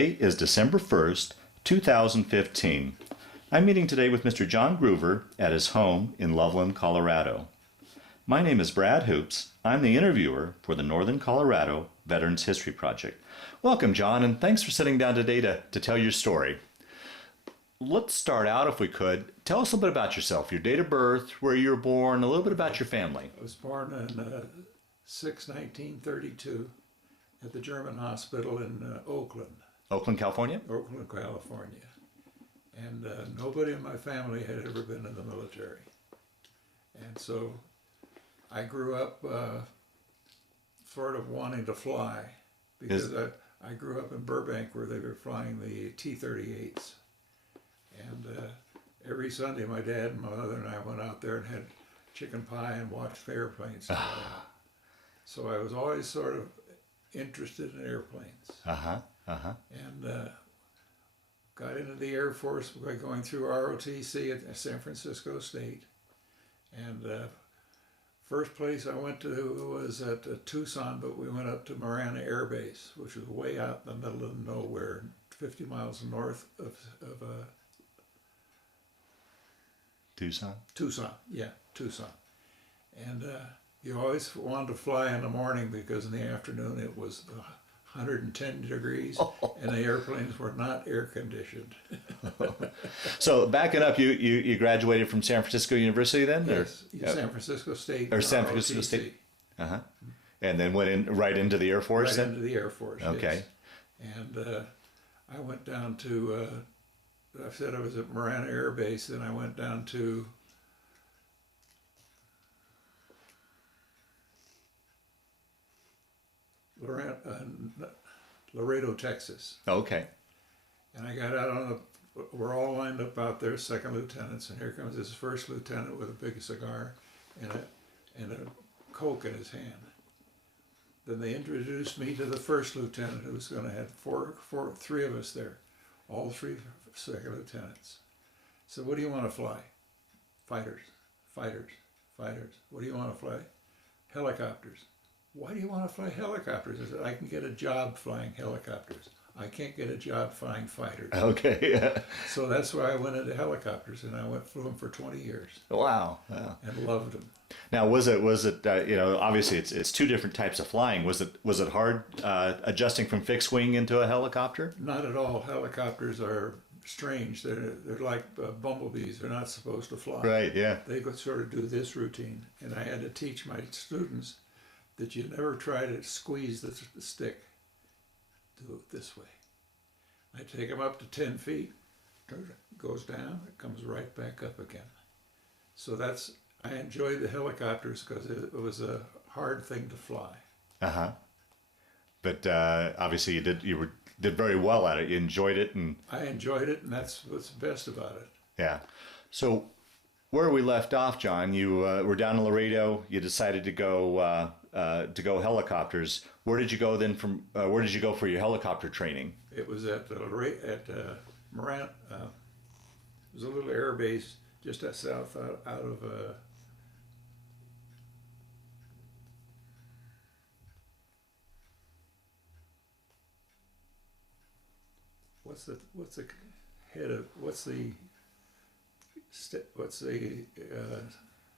Date is December 1st, 2015. I'm meeting today with Mr. John Gruver at his home in Loveland, Colorado. My name is Brad Hoops. I'm the interviewer for the Northern Colorado Veterans History Project. Welcome, John, and thanks for sitting down today to tell your story. Let's start out, if we could. Tell us a little bit about yourself, your date of birth, where you were born, a little bit about your family. I was born on 6/1932 at the German hospital in Oakland, California? Oakland, California. And nobody in my family had ever been in the military. And so I grew up sort of wanting to fly because I grew up in Burbank where they were flying the T-38s. And every Sunday my dad and my mother and I went out there and had chicken pie and watched airplanes fly. So I was always sort of interested in airplanes. And got into the Air Force by going through ROTC at San Francisco State. And first place I went to was at Tucson, but we went up to Marana Air Base, which was way out in the middle of nowhere, 50 miles north of Tucson? Tucson, yeah, Tucson. And you always wanted to fly in the morning because in the afternoon it was 110 degrees and the airplanes were not air conditioned. So backing up, you graduated from San Francisco University then? Yes, San Francisco State. Or San Francisco State. And then went right into the Air Force Right then? into the Air Force, Okay. yes. And I went down to, I said I was at Marana Air Base, then I went down to Laredo, Texas. Okay. And I got out on the, we're all lined up out there, second lieutenants, and here comes this first lieutenant with a big cigar and a Coke in his hand. Then they introduced me to the first lieutenant who was going to have three of us there, all three second lieutenants. So what do you want to fly? Fighters, fighters, fighters. What do you want to fly? Helicopters. Why do you want to fly helicopters? I said, I can get a job flying helicopters. I can't get a job flying fighters. Okay. So that's why I went into helicopters, and I flew them for 20 years. Wow. Wow. And loved them. Now, was it obviously it's two different types of flying. Was it hard adjusting from fixed wing into a helicopter? Not at all. Helicopters are strange. They're like bumblebees. They're not supposed to fly. Right. Yeah. They could sort of do this routine, and I had to teach my students that you never try to squeeze the stick. Do it this way. I take them up to 10 feet, goes down, it comes right back up again. So I enjoyed the helicopters because it was a hard thing to fly. But obviously you did very well at it. You enjoyed it, and I enjoyed it, and that's what's best about it. yeah. So where we left off, John, you were down in Laredo. You decided to go helicopters. Where did you go then? Where did you go for your helicopter training? It was at Moran. It was a little air base just south out of what's the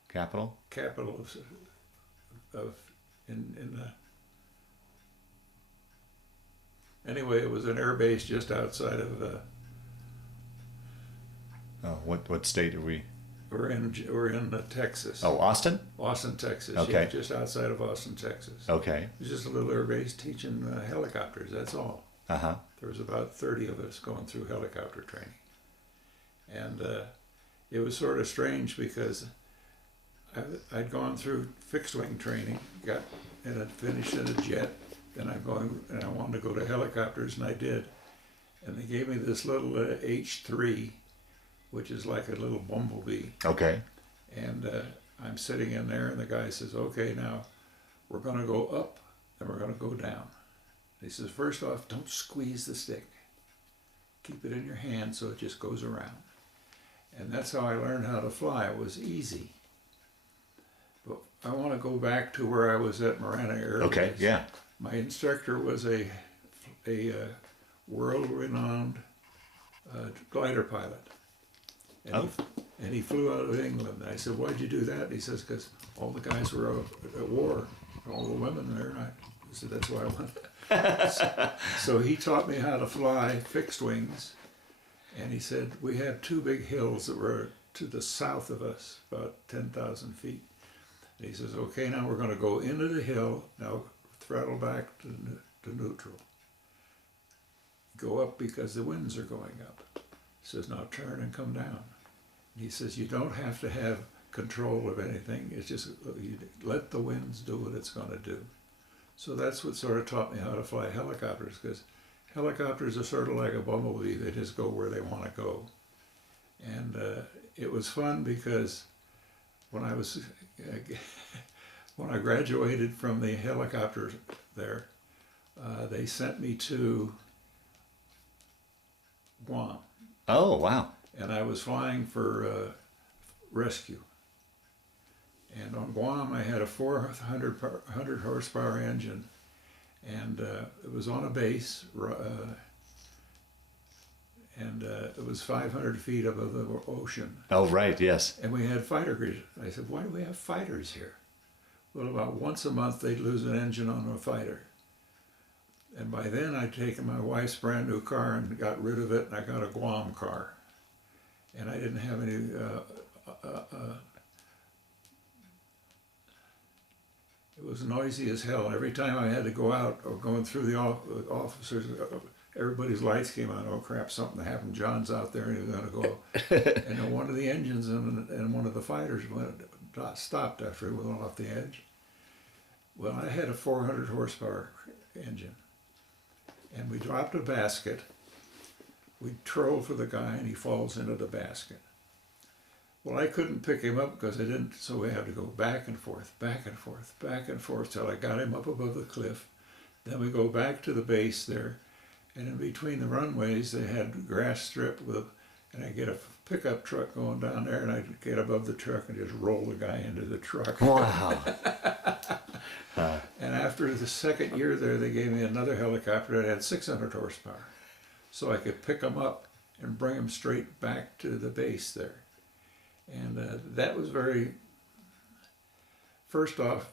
Capital? capital of in the, anyway, it was an air base just outside of Oh, what state are we? we're in Texas. Oh, Austin? Austin, Texas. Okay. Yeah, just outside of Austin, Texas. Okay. It was just a little air base teaching helicopters, that's all. There was about 30 of us going through helicopter training. And it was sort of strange because I'd gone through fixed wing training, and I'd finished in a jet, and I wanted to go to helicopters, and I did. And they gave me this little H3, which is like a little bumblebee. Okay. And I'm sitting in there, and the guy says, okay, now we're going to go up, and we're going to go down. He says, first off, don't squeeze the stick. Keep it in your hand so it just goes around. And that's how I learned how to fly. It was easy. But I want to go back to where I was at Marana Air Base. Okay, yeah. My instructor was a world-renowned glider pilot. And he flew out of England. I said, "Why'd you do that?" And he says, "Because all the guys were at war, all the women there." And I said, "That's why I went." So he taught me how to fly fixed wings. And he said, we had two big hills that were to the south of us, about 10,000 feet. And he says, "Okay, now we're going to go into the hill. Now throttle back to neutral. Go up because the winds are going up." He says, "Now turn and come down." And he says, "You don't have to have control of anything. It's just you let the winds do what it's going to do." So that's what sort of taught me how to fly helicopters, because helicopters are sort of like a bumblebee. They just go where they want to go. And it was fun because when I graduated from the helicopter there, they sent me to Guam. Oh, wow. And I was flying for rescue. And on Guam, I had a 400 horsepower engine, and it was on a base, and it was 500 feet above the ocean. Oh, right, yes. And we had fighter groups. I said, "Why do we have fighters here?" Well, about once a month, they'd lose an engine on a fighter. And by then, I'd taken my wife's brand new car and got rid of it, and I got a Guam car. And I didn't have any it was noisy as hell. Every time I had to go out or going through the officers, everybody's lights came on. "Oh crap, something happened. John's out there and he's going to go." And then one of the engines and one of the fighters stopped after it went off the edge. Well, I had a 400 horsepower engine. And we dropped a basket. We troll for the guy and he falls into the basket. Well, I couldn't pick him up because I didn't, so we had to go back and forth, back and forth, back and forth till I got him up above the cliff. Then we go back to the base there, and in between the runways they had grass strip and I get a pickup truck going down there, and I get above the truck and just roll the guy into the truck. Wow. And after the second year there, they gave me another helicopter that had 600 horsepower, so I could pick him up and bring him straight back to the base there. And that was first off,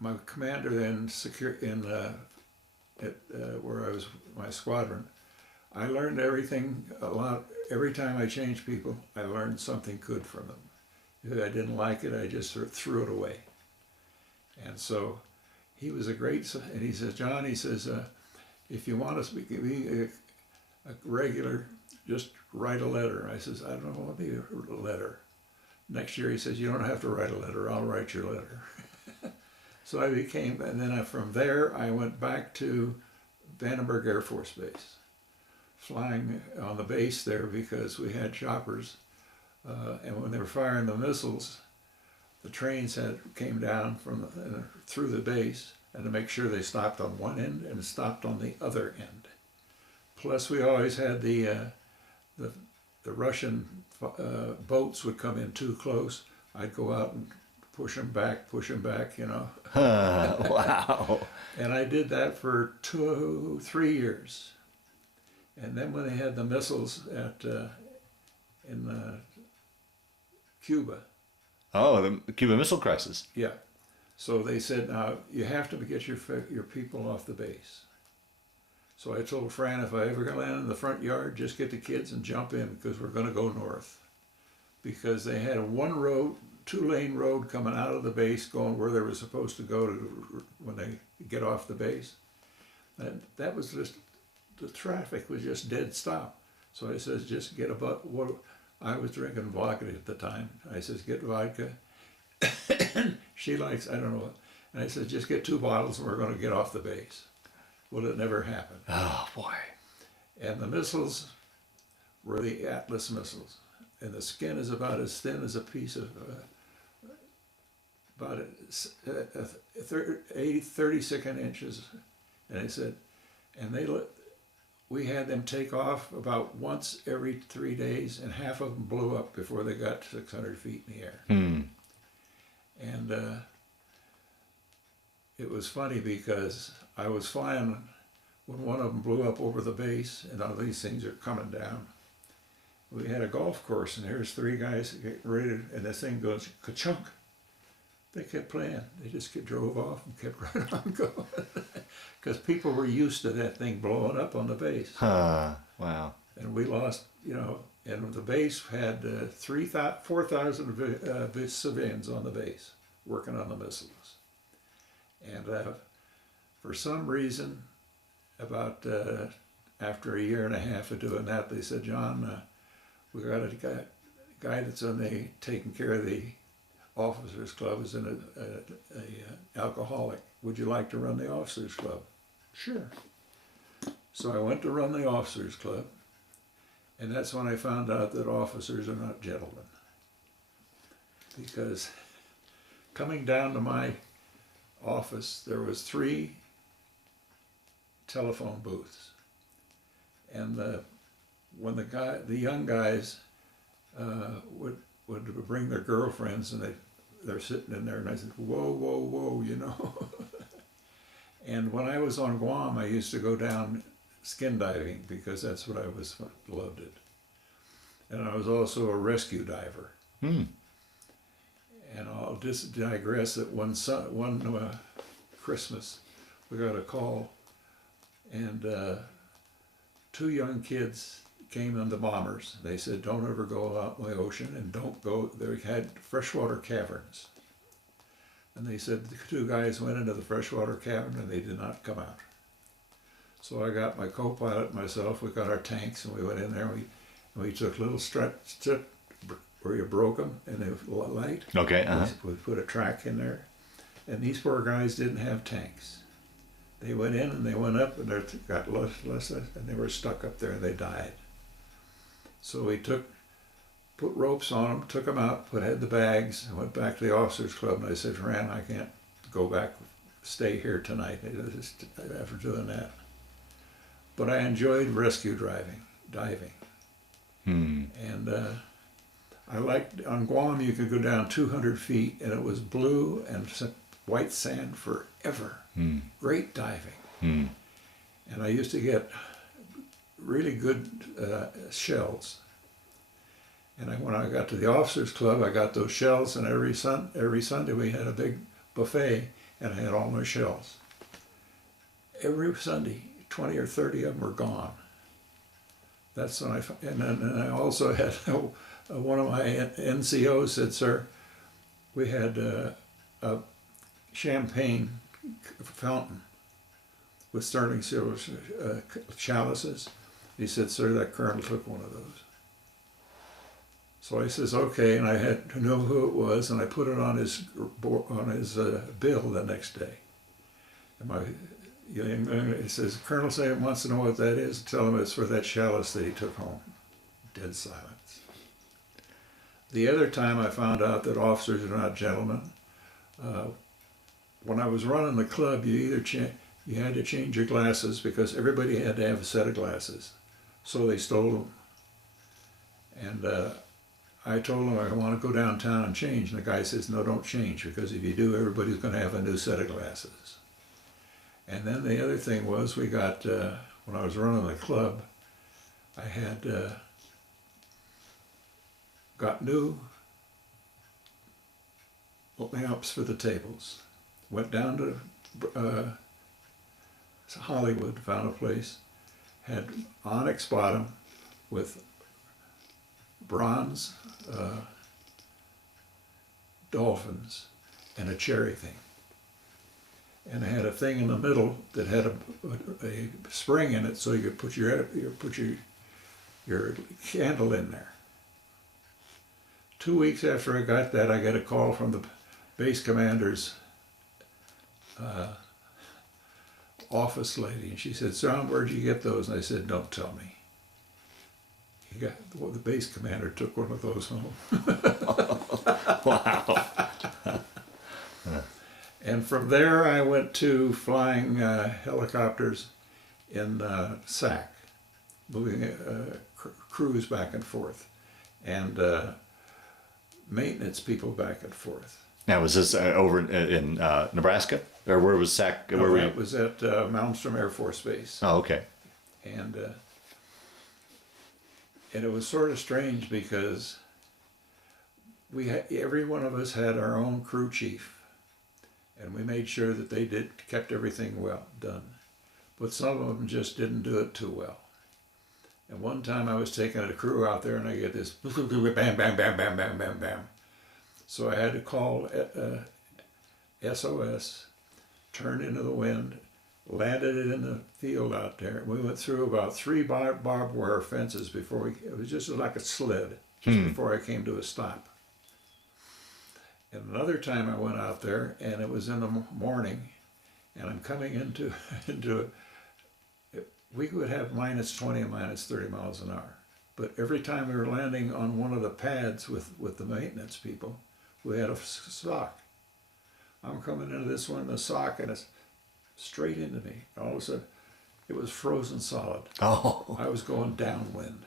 my commander then where I was, my squadron, I learned everything a lot. Every time I changed people, I learned something good from them. If I didn't like it, I just sort of threw it away. And so he was a great, and he says, "John," he says, "if you want to be a regular, just write a letter." I says, "I don't want to be a letter." Next year he says, "You don't have to write a letter, I'll write your letter." So I became, and then from there I went back to Vandenberg Air Force Base, flying on the base there because we had choppers, and when they were firing the missiles, the trains came down through the base, and to make sure they stopped on one end and stopped on the other end. Plus, we always had the Russian boats would come in too close. I'd go out and push them back, you know. Wow. And I did that for 3 years. And then when they had the missiles in Cuba. Oh, the Cuban Missile Crisis. Yeah. So they said, "Now you have to get your people off the base." So I told Fran, if I ever land in the front yard, just get the kids and jump in because we're going to go north. Because they had a 2-lane road coming out of the base going where they were supposed to go when they get off the base. And that was just, the traffic was just dead stop. So I says, just get I was drinking vodka at the time. I says, get vodka. She likes, I don't know. And I said, just get 2 bottles and we're going to get off the base. Well, it never happened. Oh, boy. And the missiles were the Atlas missiles. And the skin is about as thin as a piece of, about 36 inches. And I said, and we had them take off about once every 3 days, and half of them blew up before they got 600 feet in the air. And it was funny because I was flying when one of them blew up over the base, and all these things are coming down. We had a golf course, and here's three guys getting ready, and this thing goes ka-chunk. They kept playing. They just drove off and kept right on going. Because people were used to that thing blowing up on the base. Huh. Wow. And we lost, and the base had 4,000 civilians on the base working on the missiles. And for some reason, about after a year and a half of doing that, they said, John, we got a guy that's taking care of the officers club is an alcoholic. Would you like to run the officers club? Sure. So I went to run the officers club, and that's when I found out that officers are not gentlemen. Because coming down to my office, there was 3 telephone booths, and when the young guys would bring their girlfriends, and they're sitting in there, and I said, whoa, whoa, whoa, And when I was on Guam, I used to go down skin diving because that's what I loved it. And I was also a rescue diver. And I'll just digress that one Christmas, we got a call, and 2 young kids came on the bombers. They said, don't ever go out in the ocean, and don't go. They had freshwater caverns. And they said the 2 guys went into the freshwater cavern and they did not come out. So I got my co-pilot and myself, we got our tanks, and we went in there, and we took little strip where you broke them and they were light. Okay. We put a track in there. And these poor guys didn't have tanks. They went in and they went up, and they got less, and they were stuck up there and they died. So we put ropes on them, took them out, had the bags, and went back to the officers club, and I said, Fran, I can't go back, stay here tonight after doing that. But I enjoyed rescue diving. And I liked, on Guam you could go down 200 feet, and it was blue and white sand forever. Great diving. And I used to get really good shells. And when I got to the officers club, I got those shells, and every Sunday we had a big buffet, and I had all my shells. Every Sunday, 20 or 30 of them were gone. That's when and I also had one of my NCOs said, sir, we had a champagne fountain with sterling silver chalices. He said, sir, that colonel took one of those. So I says, okay, and I had to know who it was, and I put it on his bill the next day. And he says, Colonel Sam wants to know what that is. Tell him it's for that chalice that he took home. Dead silence. The other time I found out that officers are not gentlemen, when I was running the club, you had to change your glasses because everybody had to have a set of glasses. So they stole them. And I told him I want to go downtown and change. And the guy says, no, don't change, because if you do, everybody's going to have a new set of glasses. And then the other thing was, we got, when I was running the club, I had got new lamps for the tables. Went down to Hollywood, found a place, had onyx bottom with bronze dolphins and a cherry thing. And I had a thing in the middle that had a spring in it, so you could put your candle in there. 2 weeks after I got that, I got a call from the base commander's office lady, and she said, Son, where'd you get those? And I said, don't tell me. The base commander took one of those home. Wow. And from there I went to flying helicopters in SAC, moving crews back and forth, and maintenance people back and forth. Now, was this over in Nebraska? Or where was Sac? No, Where were that you? was at Malmstrom Air Force Base. Oh, okay. And it was sort of strange because every one of us had our own crew chief, and we made sure that they kept everything well done. But some of them just didn't do it too well. And one time I was taking a crew out there, and I get this bam, bam, bam, bam, bam, bam, bam. So I had to call SOS, turned into the wind, landed it in the field out there. We went through about 3 barbed wire fences before it was just like a sled, just before I came to a stop. And another time I went out there, and it was in the morning, and I'm coming into we would have minus 20 and minus 30 miles an hour. But every time we were landing on one of the pads with the maintenance people, we had a sock. I'm coming into this one in the sock, and it's straight into me. All of a sudden, it was frozen solid. Oh. I was going downwind.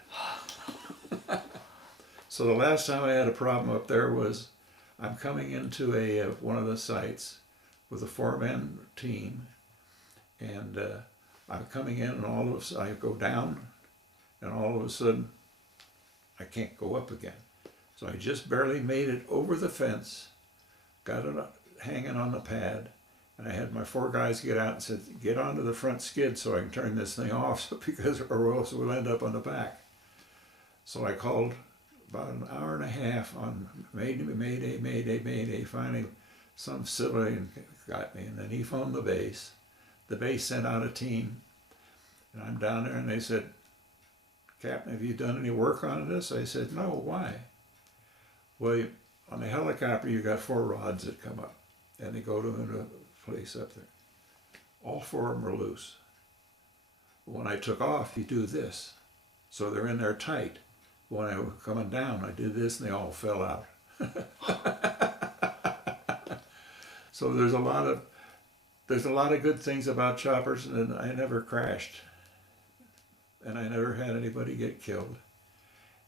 So the last time I had a problem up there was I'm coming into one of the sites with a 4-man team, and I'm coming in, and all of a sudden I go down, and all of a sudden I can't go up again. So I just barely made it over the fence, got it hanging on the pad, and I had my 4 guys get out and said, "Get onto the front skid so I can turn this thing off, because or else we'll end up on the back." So I called about an hour and a half on Mayday. Finally, some civilian got me, and then he phoned the base. The base sent out a team, and I'm down there, and they said, "Captain, have you done any work on this?" I said, "No, why?" "Well, on the helicopter, you got 4 rods that come up, and they go to a place up there. All 4 of them are loose. When I took off, you do this. So they're in there tight. When I was coming down, I did this, and they all fell out." So there's a lot of good things about choppers, and I never crashed, and I never had anybody get killed.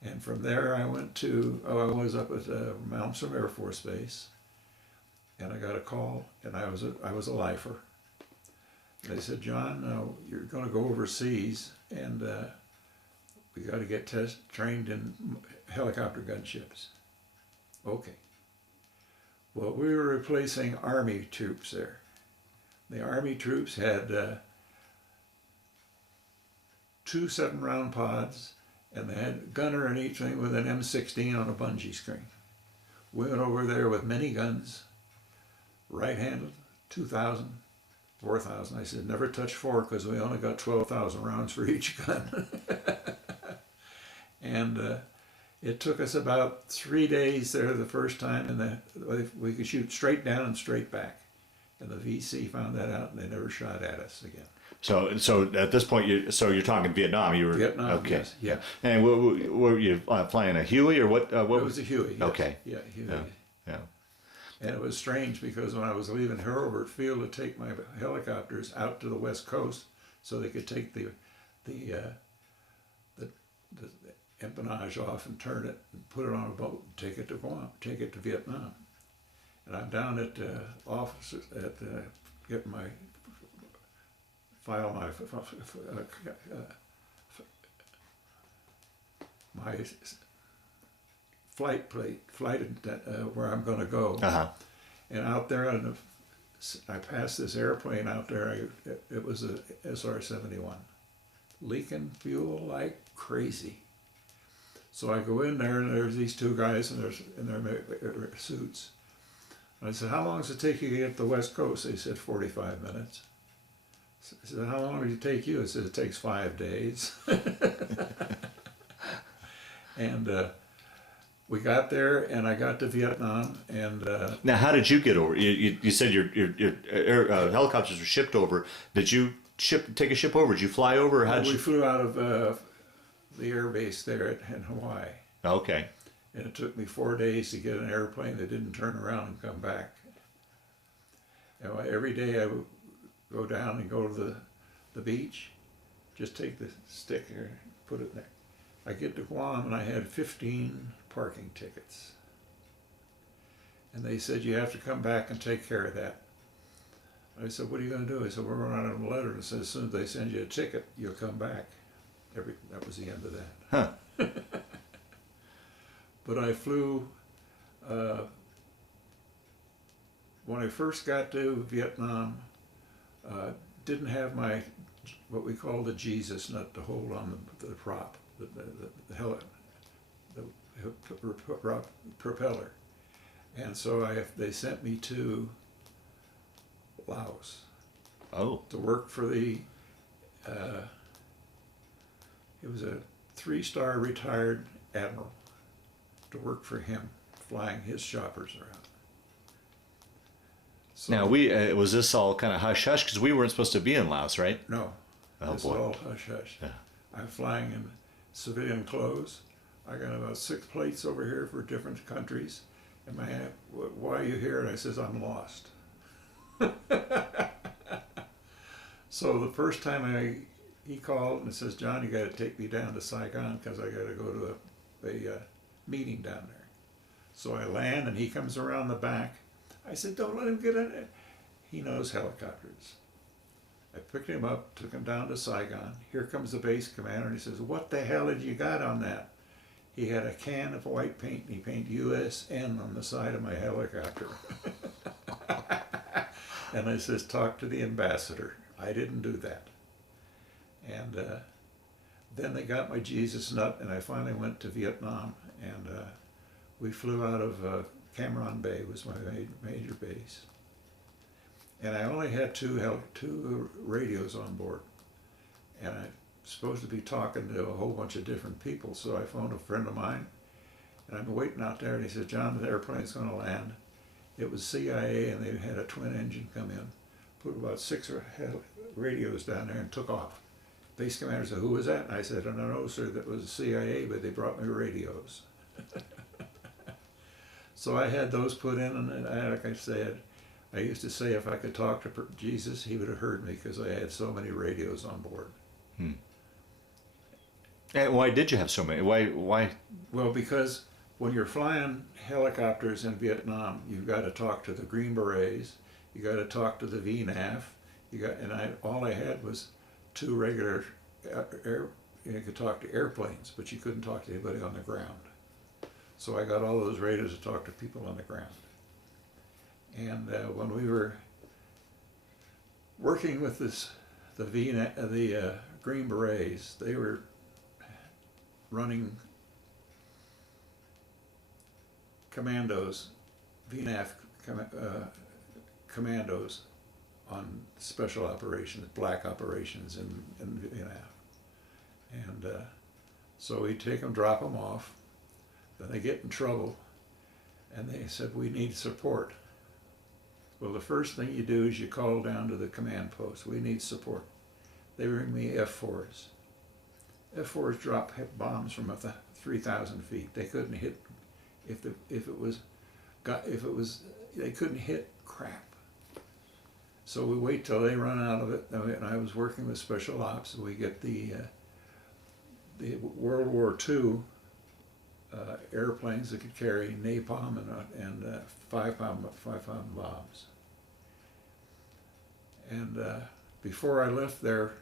And from there I went to, I was up at Malmstrom Air Force Base, and I got a call, and I was a lifer. They said, "John, you're going to go overseas, and we got to get trained in helicopter gunships." Okay. Well, we were replacing Army troops there. The Army troops had 2 7-round pods, and they had a gunner in each thing with an M16 on a bungee string. We went over there with miniguns, right-handed, 2,000, 4,000. I said, "Never touch 4, because we only got 12,000 rounds for each gun." And it took us about 3 days there the first time, and we could shoot straight down and straight back. And the VC found that out, and they never shot at us again. So at this point, you're talking Vietnam. You were Vietnam, okay. yes, yeah. And were you flying a Huey or what? It was a Huey. Yes. Okay. Yeah, Huey. Yeah. And it was strange because when I was leaving Hurlburt Field to take my helicopters out to the West Coast, so they could take the empennage off and turn it and put it on a boat and take it to Guam, take it to Vietnam. And I'm down at the office getting my flight where I'm going to go. Uh-huh. And out there, I passed this airplane out there. It was a SR-71, leaking fuel like crazy. So I go in there, and there's these 2 guys in their suits. I said, "How long does it take you to get to the West Coast?" They said, 45 minutes. I said, "How long did it take you?" I said, "It takes 5 days." And we got there, and I got to Vietnam. And now, how did you get over? You said your helicopters were shipped over. Did you take a ship over? Did you fly over? Or how did we you? flew out of the air base there in Hawaii. Okay. And it took me 4 days to get an airplane that didn't turn around and come back. And every day I would go down and go to the beach, just take the stick here, put it there. I get to Guam, and I had 15 parking tickets. And they said, you have to come back and take care of that. I said, what are you going to do? He said, we're going to write them a letter and say, as soon as they send you a ticket, you'll come back. That was the end of that. Huh. But I flew, when I first got to Vietnam, didn't have my, what we call the Jesus nut to hold on the prop, the propeller. And so they sent me to Laos. Oh. To work for the, it was a 3-star retired admiral, to work for him, flying his choppers around. So, Now, was this all kind of hush-hush? Because we weren't supposed to be in Laos, right? No. Oh, This boy. is all hush-hush. Yeah. I'm flying in civilian clothes. I got about 6 plates over here for different countries. And why are you here? And I says, I'm lost. So the first time he called and says, John, you got to take me down to Saigon because I got to go to a meeting down there. So I land and he comes around the back. I said, don't let him get in it. He knows helicopters. I picked him up, took him down to Saigon. Here comes the base commander and he says, what the hell had you got on that? He had a can of white paint and he painted USN on the side of my helicopter. And I says, talk to the ambassador. I didn't do that. And then they got my Jesus nut and I finally went to Vietnam and we flew out of Cam Bay was my major base. And I only had two radios on board. And I'm supposed to be talking to a whole bunch of different people, so I phoned a friend of mine, and I'm waiting out there, and he said, John, the airplane's going to land. It was CIA, and they had a twin engine come in, put about 6 radios down there, and took off. Base commander said, who was that? And I said, I don't know, sir, that was CIA, but they brought me radios. So I had those put in, and like I said, I used to say if I could talk to Jesus, he would have heard me because I had so many radios on board. Hmm. And why did you have so many? Why? Well, because when you're flying helicopters in Vietnam, you've got to talk to the Green Berets, you got to talk to the VNAF, all I had was 2 regular you could talk to airplanes, but you couldn't talk to anybody on the ground. So I got all those radios to talk to people on the ground. And when we were working with the Green Berets, they were running commandos, VNAF commandos on special operations, black operations in VNAF. And so we'd take them, drop them off, then they get in trouble, and they said, we need support. Well, the first thing you do is you call down to the command post. We need support. They bring me F-4s. F-4s drop bombs from 3,000 feet. They couldn't hit they couldn't hit crap. So we wait till they run out of it. And I was working with special ops. We get the World War II airplanes that could carry napalm and 5-pound bombs. And before I left there,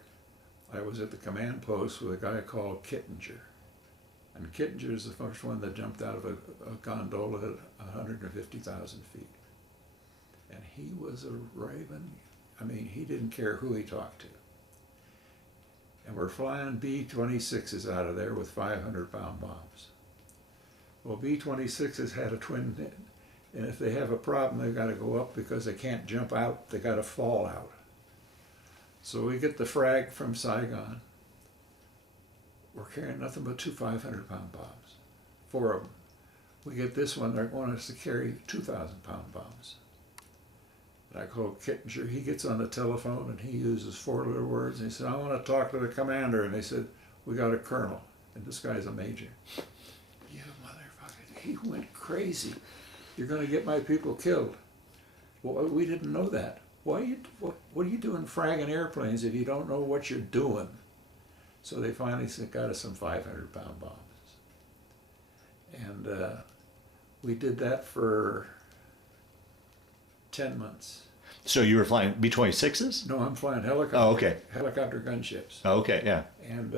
I was at the command post with a guy called Kittinger. And Kittinger is the first one that jumped out of a gondola at 150,000 feet. And he was a raven. I mean, he didn't care who he talked to. And we're flying B-26s out of there with 500-pound bombs. Well, B-26s had a twin, and if they have a problem, they've got to go up because they can't jump out. They got to fall out. So we get the frag from Saigon. We're carrying nothing but 2 500-pound bombs, 4 of them. We get this one, they want us to carry 2,000-pound bombs. And I call Kittinger, he gets on the telephone and he uses 4 little words, and he said, I want to talk to the commander. And they said, we got a colonel, and this guy's a major. You motherfucker, he went crazy. You're going to get my people killed. Well, we didn't know that. What are you doing fragging airplanes if you don't know what you're doing? So they finally got us some 500-pound bombs. And we did that for 10 months. So you were flying B-26s? No, I'm flying helicopter. Oh, okay. Helicopter gunships. Oh, okay, yeah. And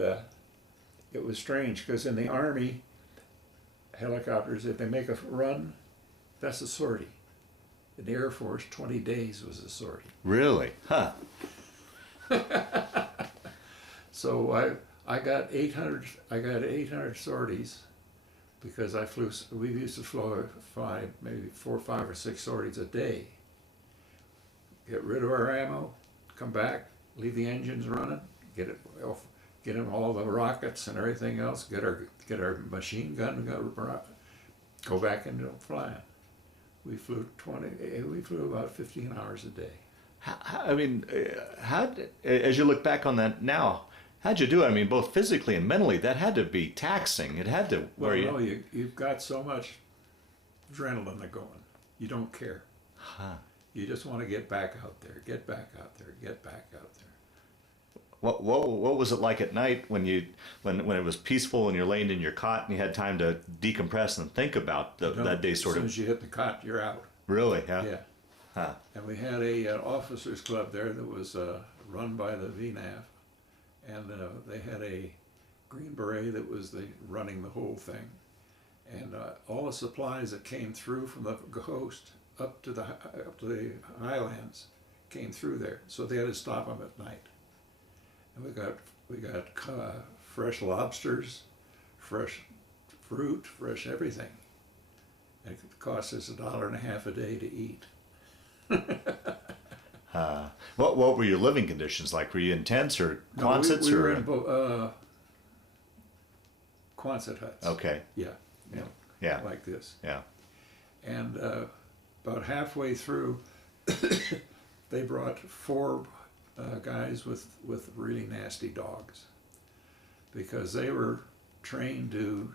it was strange because in the Army, helicopters, if they make a run, that's a sortie. In the Air Force, 20 days was a sortie. Really? Huh. So I got 800 sorties because we used to fly maybe 4, 5, or 6 sorties a day. Get rid of our ammo, come back, leave the engines running, get them all the rockets and everything else, get our machine gun, go back into flying. We flew about 15 hours a day. As you look back on that now, how'd you do it? I mean, both physically and mentally, that had to be taxing. It had to. Well, no, you've got so much adrenaline going. You don't care. Huh. You just want to get back out there, get back out there, get back out there. What was it like at night when it was peaceful and you're laying in your cot and you had time to decompress and think about that day sort of? As soon as you hit the cot, you're out. Really? Yeah. Yeah. Huh. And we had an officers club there that was run by the VNAF, and they had a Green Beret that was running the whole thing, and all the supplies that came through from the coast up to the highlands came through there, so they had to stop them at night. And we got fresh lobsters, fresh fruit, fresh everything. And it cost us $1.50 a day to eat. What were your living conditions like? Were you in tents or Quonsets? No, we were in Quonset huts. Okay. Yeah. Yeah. Like this. Yeah. And about halfway through, they brought 4 guys with really nasty dogs because they were trained to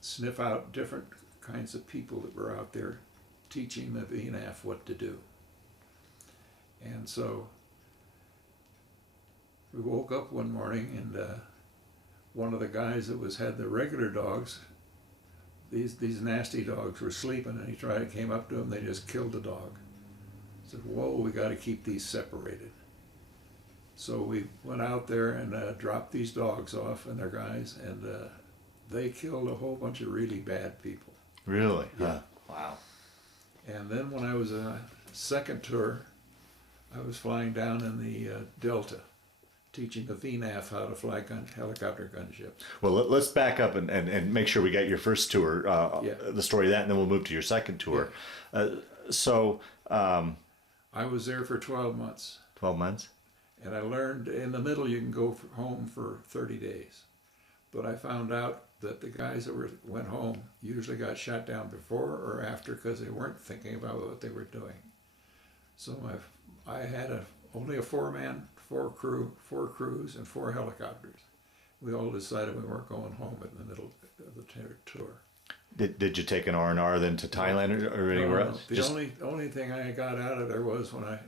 sniff out different kinds of people that were out there teaching the VNAF what to do. And so we woke up one morning and one of the guys that had the regular dogs, these nasty dogs were sleeping, and he came up to them, they just killed the dog. Said, whoa, we got to keep these separated. So we went out there and dropped these dogs off and their guys, and they killed a whole bunch of really bad people. Really? Yeah. Huh. Wow. And then when I was second tour, I was flying down in the Delta, teaching the VNAF how to fly helicopter gunships. Well, let's back up and make sure we got your first tour, the story of that, and then we'll move to your second tour. Yeah. I was there for 12 months. 12 months? And I learned in the middle you can go home for 30 days. But I found out that the guys that went home usually got shot down before or after because they weren't thinking about what they were doing. So I had only a 4-man, 4 crews, and 4 helicopters. We all decided we weren't going home in the middle of the tour. Did you take an R&R then to Thailand or anywhere else? The only thing I got out of there was when I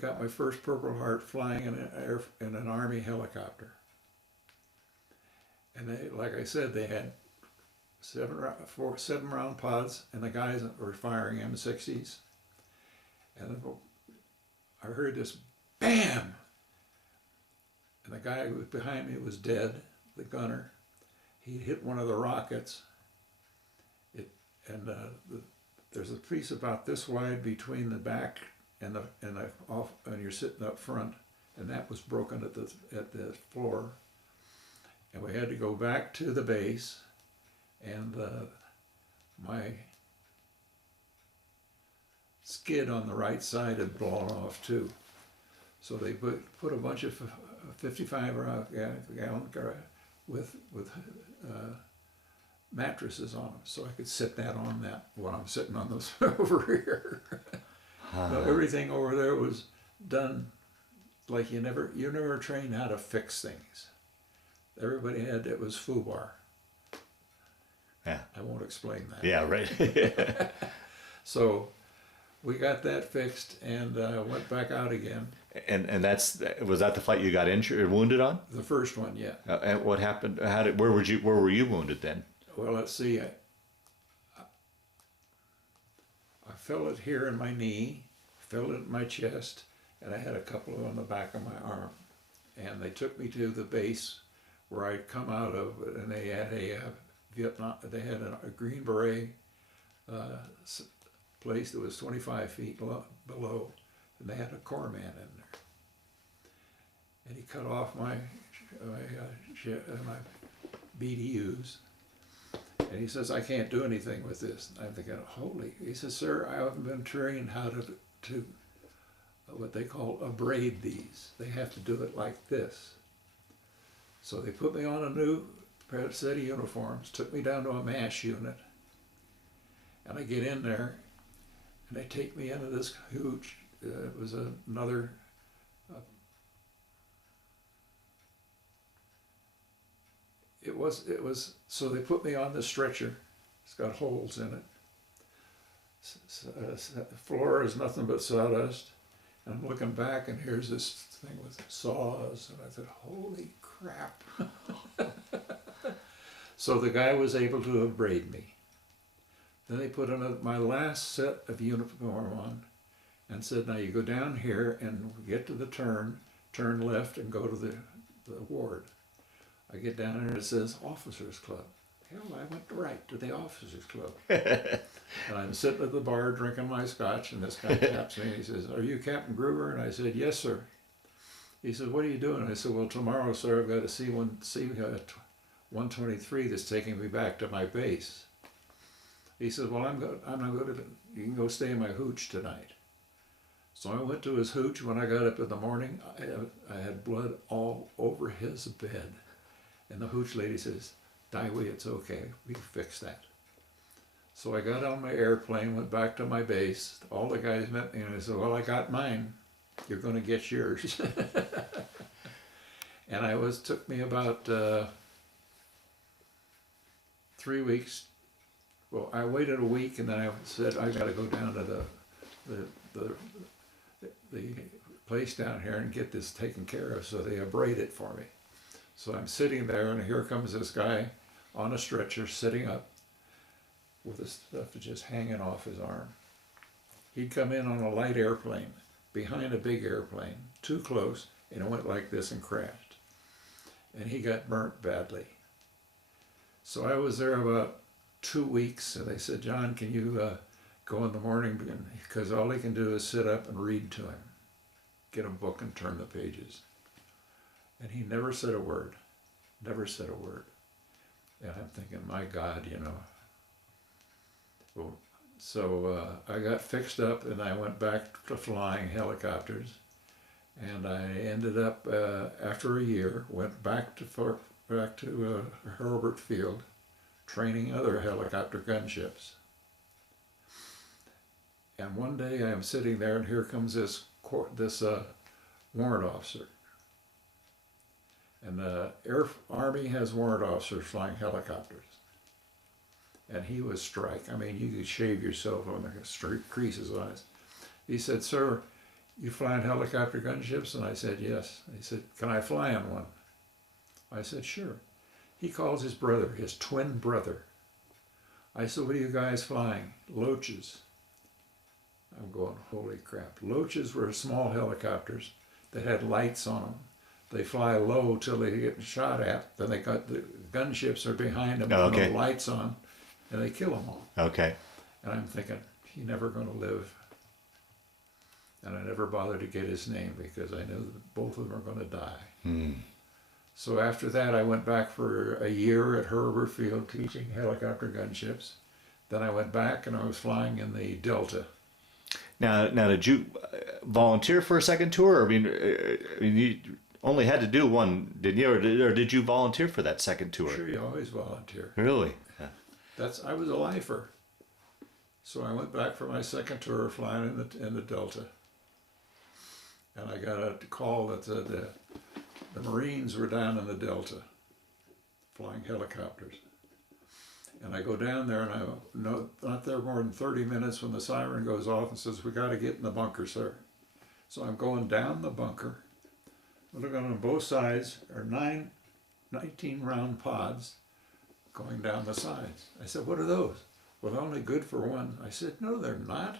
got my first Purple Heart flying in an Army helicopter. And like I said, they had 7-round pods, and the guys were firing M60s. And I heard this bam, and the guy who was behind me was dead, the gunner. He hit one of the rockets. There's a piece about this wide between the back and you're sitting up front, and that was broken at the floor. And we had to go back to the base, and my skid on the right side had blown off too. So they put a bunch of 55-gallon with mattresses on them, so I could sit on that while I'm sitting on those over here. Everything over there was done like you never trained how to fix things. Everybody it was FUBAR. Yeah. I won't explain that. Yeah, right. So we got that fixed and went back out again. And was that the flight you got injured or wounded on? The first one, yeah. And what happened? Where were you wounded then? Well, let's see. felt it here in my knee, felt it in my chest, and I had a couple on the back of my arm. And they took me to the base where I'd come out of, and they had a a Green Beret place that was 25 feet below, and they had a corpsman in there. And he cut off my BDUs, and he says, I can't do anything with this. And I'm thinking, holy, he says, sir, I haven't been trained how to what they call abrade these. They have to do it like this. So they put me on a new set of uniforms, took me down to a MASH unit, and I get in there, and they take me into this huge, it was another, it was, so they put me on this stretcher. It's got holes in it. The floor is nothing but sawdust. And I'm looking back, and here's this thing with saws, and I thought, holy crap. So the guy was able to abrade me. Then they put my last set of uniform on and said, now you go down here and get to the turn left and go to the ward. I get down there and it says Officers Club. Hell, I went right to the Officers Club. And I'm sitting at the bar drinking my scotch, and this guy taps me and he says, are you Captain Gruver? And I said, yes, sir. He said, what are you doing? I said, well, tomorrow, sir, I've got a C-123 that's taking me back to my base. He said, well, I'm not going to, you can go stay in my hooch tonight. So I went to his hooch. When I got up in the morning, I had blood all over his bed. And the hooch lady says, Daiwi, it's okay, we can fix that. So I got on my airplane, went back to my base. All the guys met me and I said, well, I got mine. You're going to get yours. And took me about 3 weeks. Well, I waited a week, and then I said, I got to go down to the place down here and get this taken care of. So they abrade it for me. So I'm sitting there, and here comes this guy on a stretcher, sitting up with this stuff just hanging off his arm. He'd come in on a light airplane, behind a big airplane, too close, and it went like this and crashed. And he got burnt badly. So I was there about 2 weeks, and they said, John, can you go in the morning? Because all he can do is sit up and read to him. Get a book and turn the pages. And he never said a word. Never said a word. And I'm thinking, my God, you know. Well, so I got fixed up, and I went back to flying helicopters. And I ended up, after a year, went back to Herbert Field, training other helicopter gunships. And one day I'm sitting there, and here comes this warrant officer. And the Army has warrant officers flying helicopters. And he was strike. I mean, you could shave yourself on the straight creases on it. He said, sir, you flying helicopter gunships? And I said, yes. He said, can I fly on one? I said, sure. He calls his brother, his twin brother. I said, what are you guys flying? Loaches. I'm going, holy crap. Loaches were small helicopters that had lights on them. They fly low till they get shot at. Then they got the gunships are behind them with no lights on, and they kill them all. Okay. And I'm thinking, he's never going to live. And I never bothered to get his name because I knew that both of them were going to die. Hmm. So after that, I went back for a year at Herbert Field teaching helicopter gunships. Then I went back and I was flying in the Delta. Now, did you volunteer for a second tour? I mean, you only had to do one, didn't you? Or did you volunteer for that second tour? Sure, you always volunteer. Really? Yeah. I was a lifer. So I went back for my second tour flying in the Delta. And I got a call that the Marines were down in the Delta flying helicopters. And I go down there, and I'm not there more than 30 minutes when the siren goes off and says, we got to get in the bunker, sir. So I'm going down the bunker. Looking on both sides are 19 round pods going down the sides. I said, what are those? Well, they're only good for one. I said, no, they're not.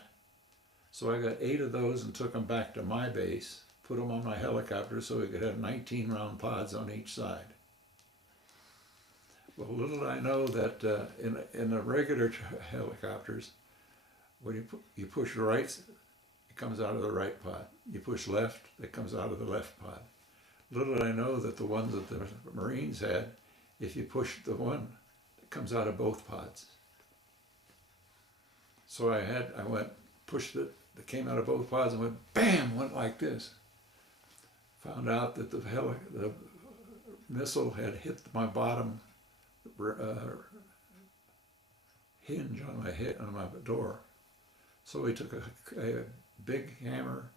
So I got 8 of those and took them back to my base, put them on my helicopter so we could have 19 round pods on each side. Well, little did I know that in the regular helicopters, when you push right, it comes out of the right pod. You push left, it comes out of the left pod. Little did I know that the ones that the Marines had, if you push the one, it comes out of both pods. So I pushed it, it came out of both pods and went, bam, went like this. Found out that the missile had hit my bottom hinge on my door. So we took a big hammer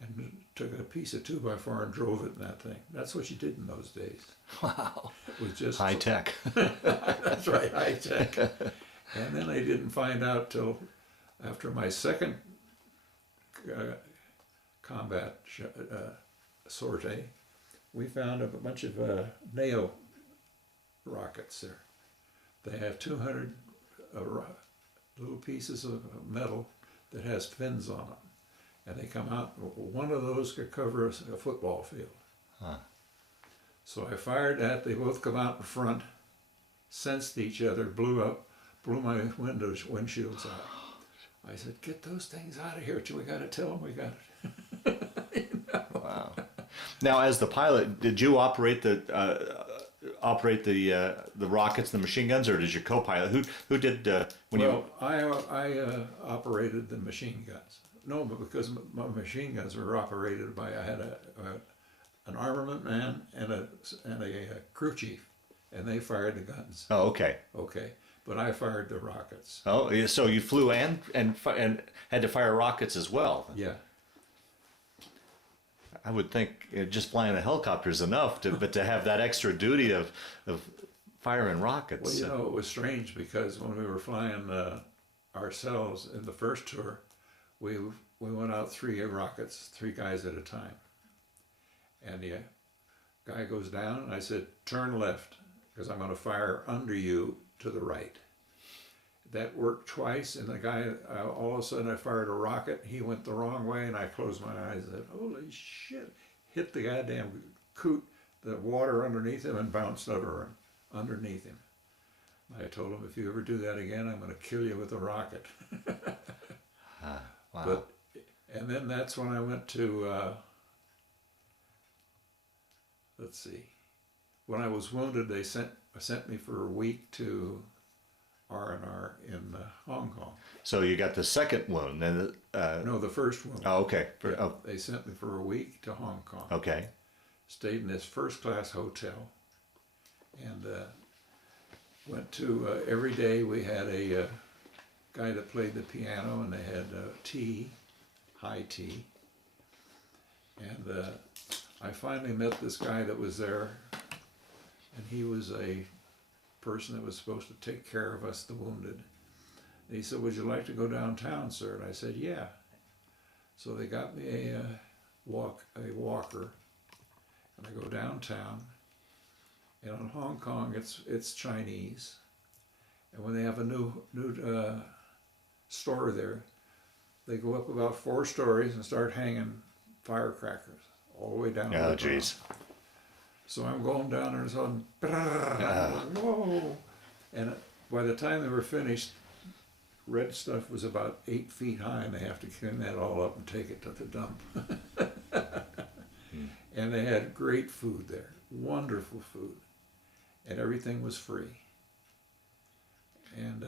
and took a piece of 2x4 and drove it in that thing. That's what you did in those days. Wow. It was just high tech. That's right, high tech. And then I didn't find out till after my second combat sortie. We found a bunch of NATO rockets there. They have 200 little pieces of metal that has fins on them. And they come out, one of those could cover a football field. Huh. So I fired that, they both come out in front, sensed each other, blew my windshields out. I said, get those things out of here, we gotta tell them we got it. You know? Wow. Now, as the pilot, did you operate the rockets, the machine guns, or did your co-pilot? Who did when you? Well, I operated the machine guns. No, but because my machine guns were operated by, I had an armament man and a crew chief, and they fired the guns. Oh, okay. Okay, but I fired the rockets. Oh, so you flew and had to fire rockets as well. Yeah. I would think just flying a helicopter is enough, but to have that extra duty of firing rockets. Well, you know, it was strange because when we were flying ourselves in the first tour, we went out 3 rockets, 3 guys at a time. And the guy goes down, and I said, turn left, because I'm going to fire under you to the right. That worked twice, and the guy, all of a sudden I fired a rocket, he went the wrong way, and I closed my eyes and said, holy shit, hit the goddamn coot, the water underneath him, and bounced over underneath him. I told him, if you ever do that again, I'm going to kill you with a rocket. Wow. And then that's when I went to, let's see, when I was wounded, they sent me for a week to R&R in Hong Kong. So you got the second wound, then? No, the first wound. Oh, okay. They sent me for a week to Hong Kong. Okay. Stayed in this first-class hotel, and went to every day. We had a guy that played the piano, and they had tea, high tea. And I finally met this guy that was there, and he was a person that was supposed to take care of us, the wounded. And he said, would you like to go downtown, sir? And I said, yeah. So they got me a walker, and I go downtown. And in Hong Kong, it's Chinese. And when they have a new store there, they go up about 4 stories and start hanging firecrackers all the way down. Oh, jeez. So I'm going down there and suddenly, whoa! And by the time they were finished, red stuff was about 8 feet high, and they have to clean that all up and take it to the dump. And they had great food there, wonderful food, and everything was free. And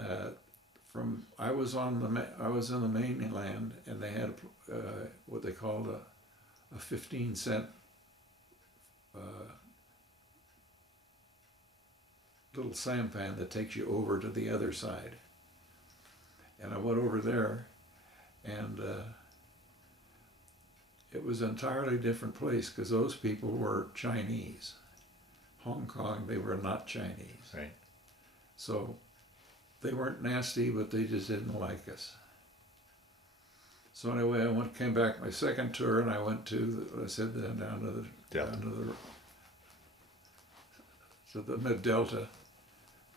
I was in the mainland, and they had what they called a 15-cent little sampan that takes you over to the other side. And I went over there, and it was an entirely different place because those people were Chinese. Hong Kong, they were not Chinese. Right. So they weren't nasty, but they just didn't like us. So anyway, I came back my second tour, and I went to, down to the mid-delta,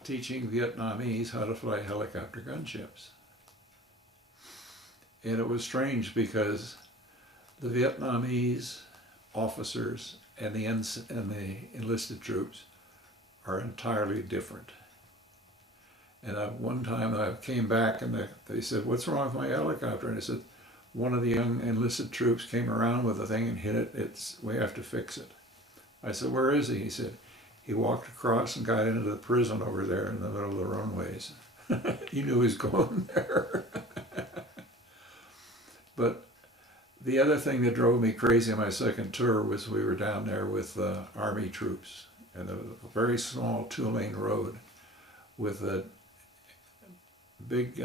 teaching Vietnamese how to fly helicopter gunships. And it was strange because the Vietnamese officers and the enlisted troops are entirely different. And one time I came back and they said, "What's wrong with my helicopter?" And I said, "One of the young enlisted troops came around with a thing and hit it. We have to fix it." I said, "Where is he?" He said, "He walked across and got into the prison over there in the middle of the runways." He knew he was going there. But the other thing that drove me crazy on my second tour was we were down there with Army troops, and there was a very small 2-lane road with a big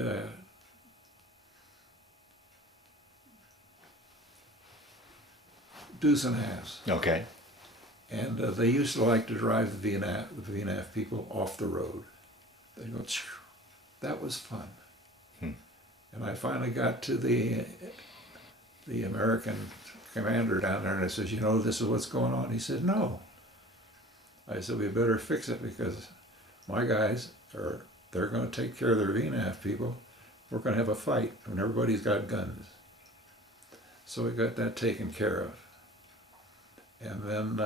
deuce and a halves. Okay. And they used to like to drive the VNAF people off the road. They'd go, "Phew." That was fun. And I finally got to the American commander down there, and I says, "You know, this is what's going on?" He said, "No." I said, "We better fix it because my guys they're going to take care of their VNAF people. We're going to have a fight, and everybody's got guns." So we got that taken care of. And then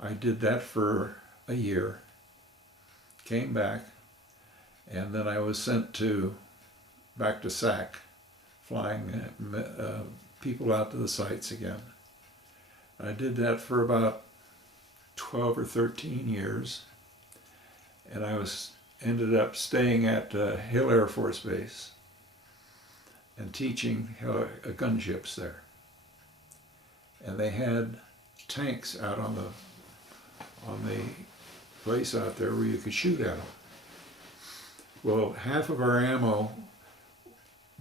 I did that for a year, came back, and then I was sent back to SAC, flying people out to the sites again. I did that for about 12 or 13 years, and I ended up staying at Hill Air Force Base and teaching gunships there. And they had tanks out on the place out there where you could shoot at them. Well, half of our ammo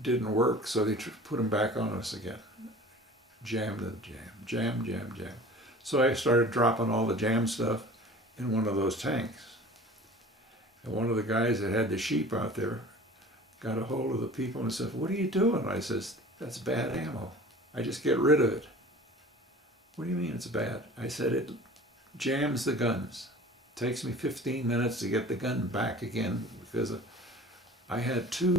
didn't work, so they put them back on us again. Jam. So I started dropping all the jam stuff in one of those tanks. And one of the guys that had the sheep out there got a hold of the people and said, "What are you doing?" I says, "That's bad ammo. I just get rid of it." "What do you mean it's bad?" I said, "It jams the guns. It takes me 15 minutes to get the gun back again because I had two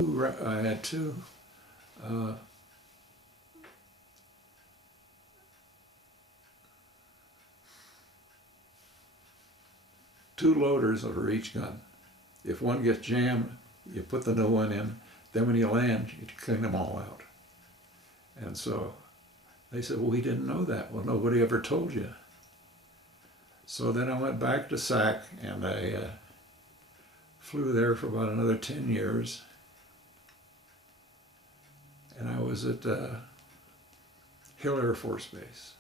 2 loaders over each gun. If one gets jammed, you put the new one in. Then when you land, you clean them all out." And so they said, "Well, we didn't know that." "Well, nobody ever told you." So then I went back to SAC, and I flew there for about another 10 years. And I was at Hill Air Force Base.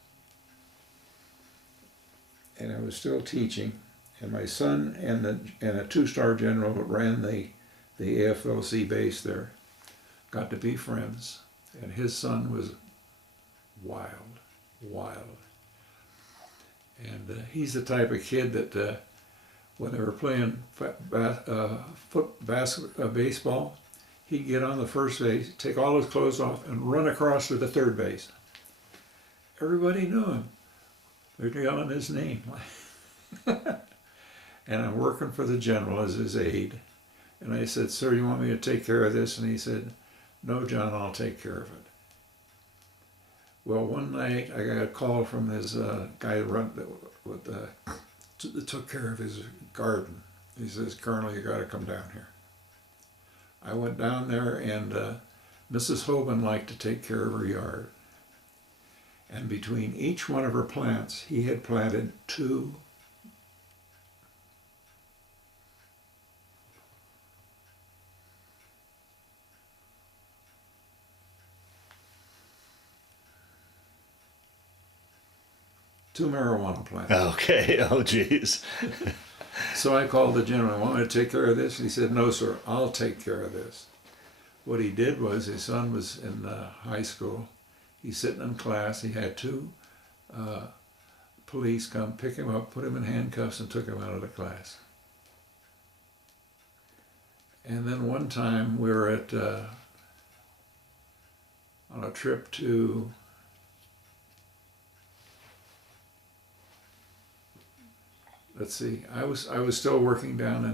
And I was still teaching. And my son and a 2-star general that ran the AFLC base there got to be friends. And his son was wild. And he's the type of kid that when they were playing baseball, he'd get on the first base, take all his clothes off, and run across to the third base. Everybody knew him. They're yelling his name. And I'm working for the general as his aide. And I said, "Sir, you want me to take care of this?" And he said, "No, John, I'll take care of it." Well, one night I got a call from this guy that took care of his garden. He says, "Colonel, you got to come down here." I went down there, and Mrs. Hoban liked to take care of her yard. And between each one of her plants, he had planted 2 marijuana plants. Okay. Oh, geez. So I called the general. "Want me to take care of this?" And he said, "No, sir, I'll take care of this." What he did was, his son was in high school. He's sitting in class. He had 2 police come pick him up, put him in handcuffs, and took him out of the class. And then one time we were on a trip to let's see. I was still working down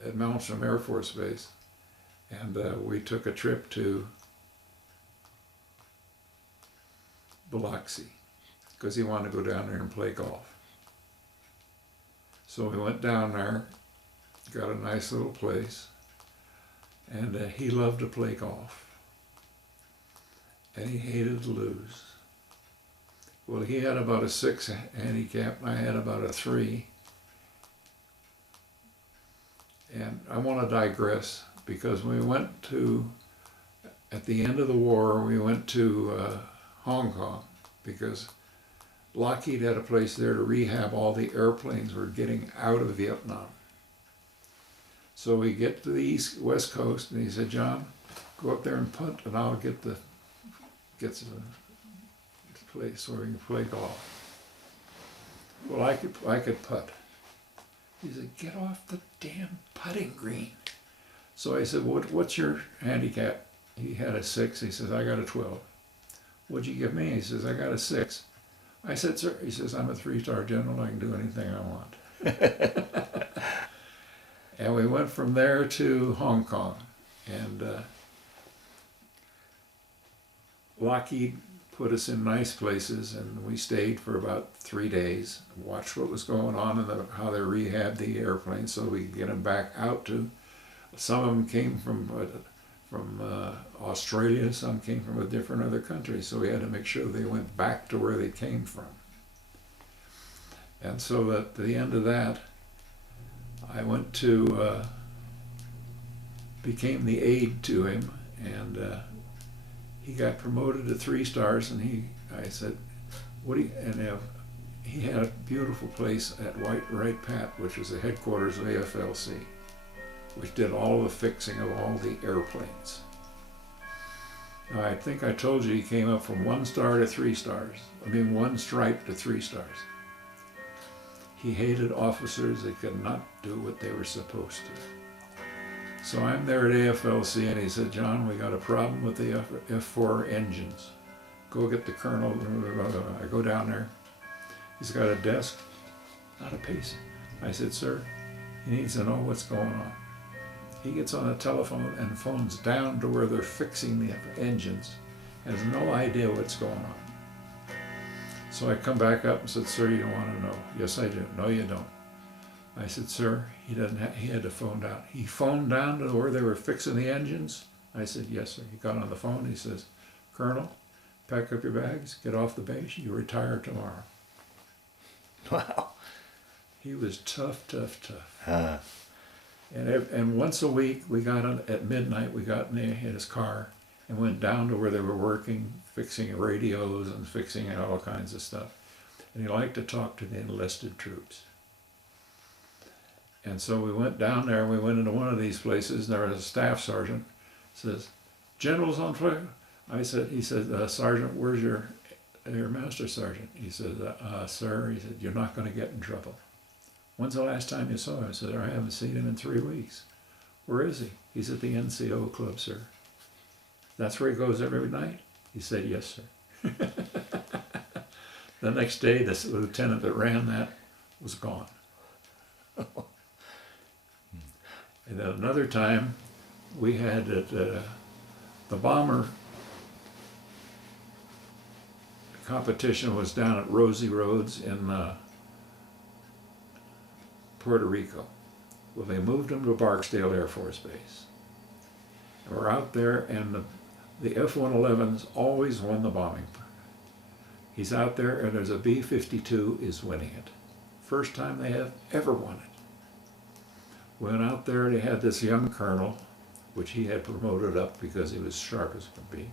at Malmstrom Air Force Base, And we took a trip to Biloxi because he wanted to go down there and play golf. So we went down there, got a nice little place, and he loved to play golf. And he hated to lose. Well, he had about a 6 handicap, and I had about a 3. And I want to digress because we went to, at the end of the war, we went to Hong Kong because Lockheed had a place there to rehab all the airplanes were getting out of Vietnam. So we get to the west coast, and he said, "John, go up there and punt, and I'll get the place where we can play golf." Well, I could putt. He said, "Get off the damn putting green." So I said, "What's your handicap?" He had a 6. He says, "I got a 12. "What'd you give me?" He says, "I got a 6. I said, "Sir," he says, "I'm a 3-star general. I can do anything I want." And we went from there to Hong Kong. And Lockheed put us in nice places, and we stayed for about 3 days, watched what was going on and how they rehabbed the airplanes so we could get them back out to. Some of them came from Australia, some came from a different other country, so we had to make sure they went back to where they came from. And so at the end of that, I went to, became the aide to him, and he got promoted to 3 stars, and I said, "What do you," and he had a beautiful place at Wright Pat, which was the headquarters of AFLC, which did all the fixing of all the airplanes. Now, I think I told you he came up from 1 star to 3 stars. I mean, 1 stripe to 3 stars. He hated officers that could not do what they were supposed to. So I'm there at AFLC, and he said, "John, we got a problem with the F4 engines. Go get the colonel." I go down there. He's got a desk, not a piece. I said, "Sir, he needs to know what's going on." He gets on a telephone and phones down to where they're fixing the engines. Has no idea what's going on. So I come back up and said, "Sir, you don't want to know." "Yes, I do." "No, you don't." I said, "Sir, he had to phone down." He phoned down to where they were fixing the engines. I said, "Yes, sir." He got on the phone. He says, "Colonel, pack up your bags, get off the base. You retire tomorrow." Wow. He was tough. And once a week, we got on, at midnight, we got in his car and went down to where they were working, fixing radios and fixing all kinds of stuff. And he liked to talk to the enlisted troops. And so we went down there, and we went into one of these places, and there was a staff sergeant. Says, "General's on fire." He said, "Sergeant, where's your master sergeant?" He said, "Sir," he said, "you're not going to get in trouble." "When's the last time you saw him?" I said, "I haven't seen him in 3 weeks." "Where is he?" "He's at the NCO club, sir." "That's where he goes every night?" He said, "Yes, sir." The next day, the lieutenant that ran that was gone. And then another time, we had the bomber competition was down at Rosie Roads in Puerto Rico. Well, they moved him to Barksdale Air Force Base. And we're out there, and the F-111s always won the bombing. He's out there, and there's a B-52 is winning it. First time they have ever won it. Went out there, they had this young colonel, which he had promoted up because he was sharp as could be.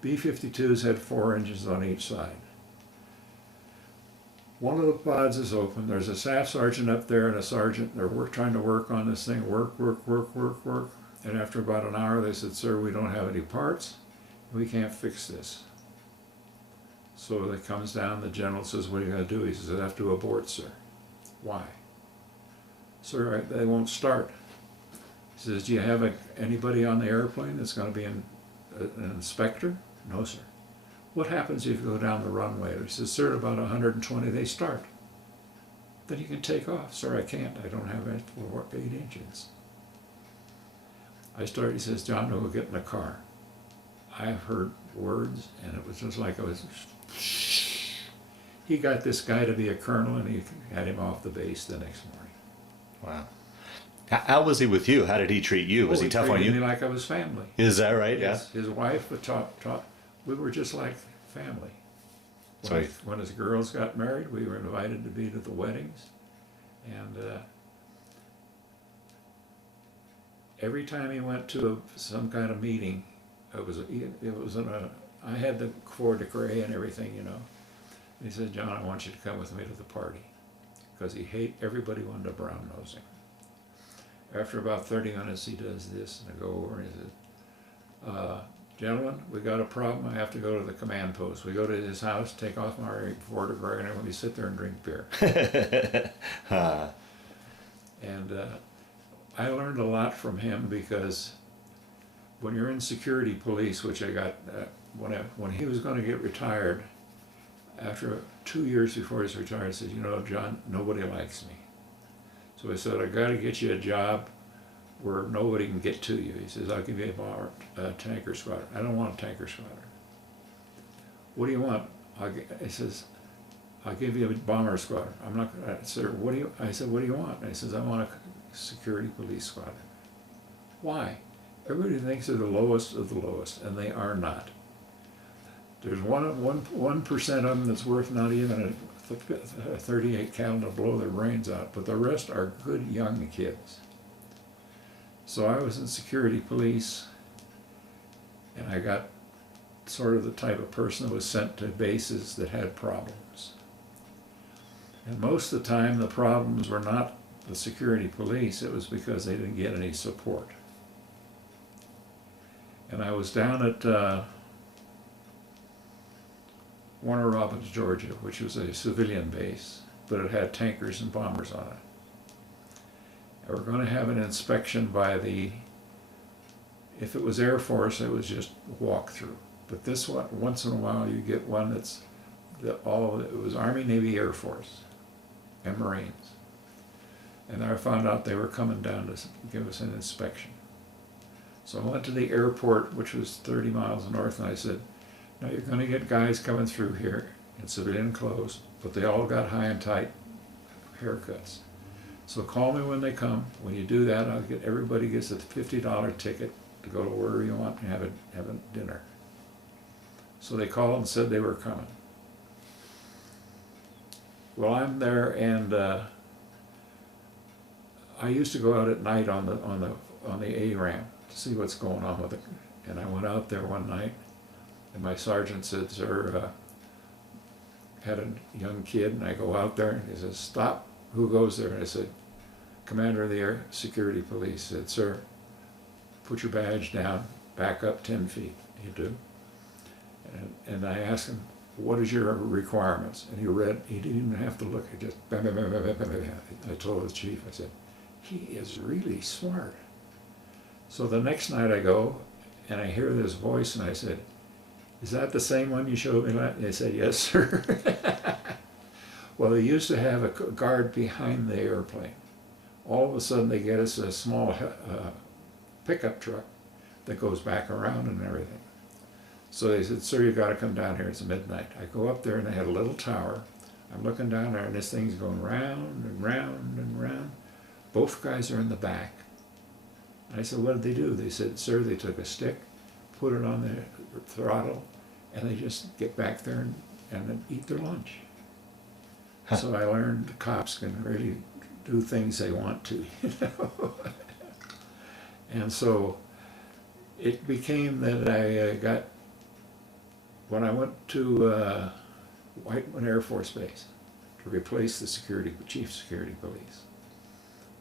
B-52s had 4 engines on each side. One of the pods is open. There's a staff sergeant up there and a sergeant. They're trying to work on this thing, work. And after about an hour, they said, "Sir, we don't have any parts. We can't fix this." So it comes down, the general says, "What are you going to do?" He says, "I have to abort, sir." "Why?" "Sir, they won't start." He says, "Do you have anybody on the airplane that's going to be an inspector?" "No, sir." "What happens if you go down the runway?" He says, "Sir, at about 120 they start." "Then you can take off." "Sir, I can't. I don't have 8 engines." He says, John, we'll get in the car. I heard words, and it was just like I was. He got this guy to be a colonel, and he had him off the base the next morning. Wow. How was he with you? How did he treat you? Was he tough on He you? treated me like I was family. Is that right? Yes. Yeah. His wife would talk. We were just like family. When his girls got married, we were invited to be to the weddings, and every time he went to some kind of meeting, I had the Ford de Grey and everything, you know. And he said, John, I want you to come with me to the party, because everybody wanted to brown nose him. After about 30 minutes, he does this, and I go over and he says, gentlemen, we got a problem. I have to go to the command post. We go to his house, take off my Ford de Grey, and we sit there and drink beer. And I learned a lot from him, because when you're in security police, which I got, when he was going to get retired, after 2 years before he was retired, he said, you know, John, nobody likes me. So I said, I got to get you a job where nobody can get to you. He says, I'll give you a tanker squadron. I don't want a tanker squadron. What do you want? He says, I'll give you a bomber squadron. I'm not going to, sir, I said, what do you want? And he says, I want a security police squadron. Why? Everybody thinks they're the lowest of the lowest, and they are not. There's 1% of them that's worth not even a 38 cal to blow their brains out, but the rest are good young kids. So I was in security police, and I got sort of the type of person that was sent to bases that had problems. And most of the time, the problems were not the security police, it was because they didn't get any support. And I was down at Warner Robins, Georgia, which was a civilian base, but it had tankers and bombers on it. And we're going to have an inspection by if it was Air Force, it was just walk through. But this one, once in a while, you get one it was Army, Navy, Air Force, and Marines. And I found out they were coming down to give us an inspection. So I went to the airport, which was 30 miles north, and I said, now you're going to get guys coming through here in civilian clothes, but they all got high and tight haircuts. So call me when they come. When you do that, everybody gets a $50 ticket to go to wherever you want and have a dinner. So they called and said they were coming. Well, I'm there, and I used to go out at night on the A ramp to see what's going on with it. And I went out there one night, and my sergeant said, sir, had a young kid, and I go out there, and he says, stop. Who goes there? And I said, Commander of the Air Security Police. He said, sir, put your badge down, back up 10 feet. You do. And I asked him, what is your requirements? And he didn't even have to look. I just, I told the chief, I said, he is really smart. So the next night I go, and I hear this voice, and I said, is that the same one you showed me last? And they said, yes, sir. Well, they used to have a guard behind the airplane. All of a sudden, they get us a small pickup truck that goes back around and everything. So they said, sir, you got to come down here. It's midnight. I go up there, and they had a little tower. I'm looking down there, and this thing's going round and round and round. Both guys are in the back. I said, what did they do? They said, sir, they took a stick, put it on the throttle, and they just get back there and then eat their lunch. Huh. So I learned the cops can really do things they want to, you know. And so it became that I got, when I went to Whiteman Air Force Base to replace the chief security police,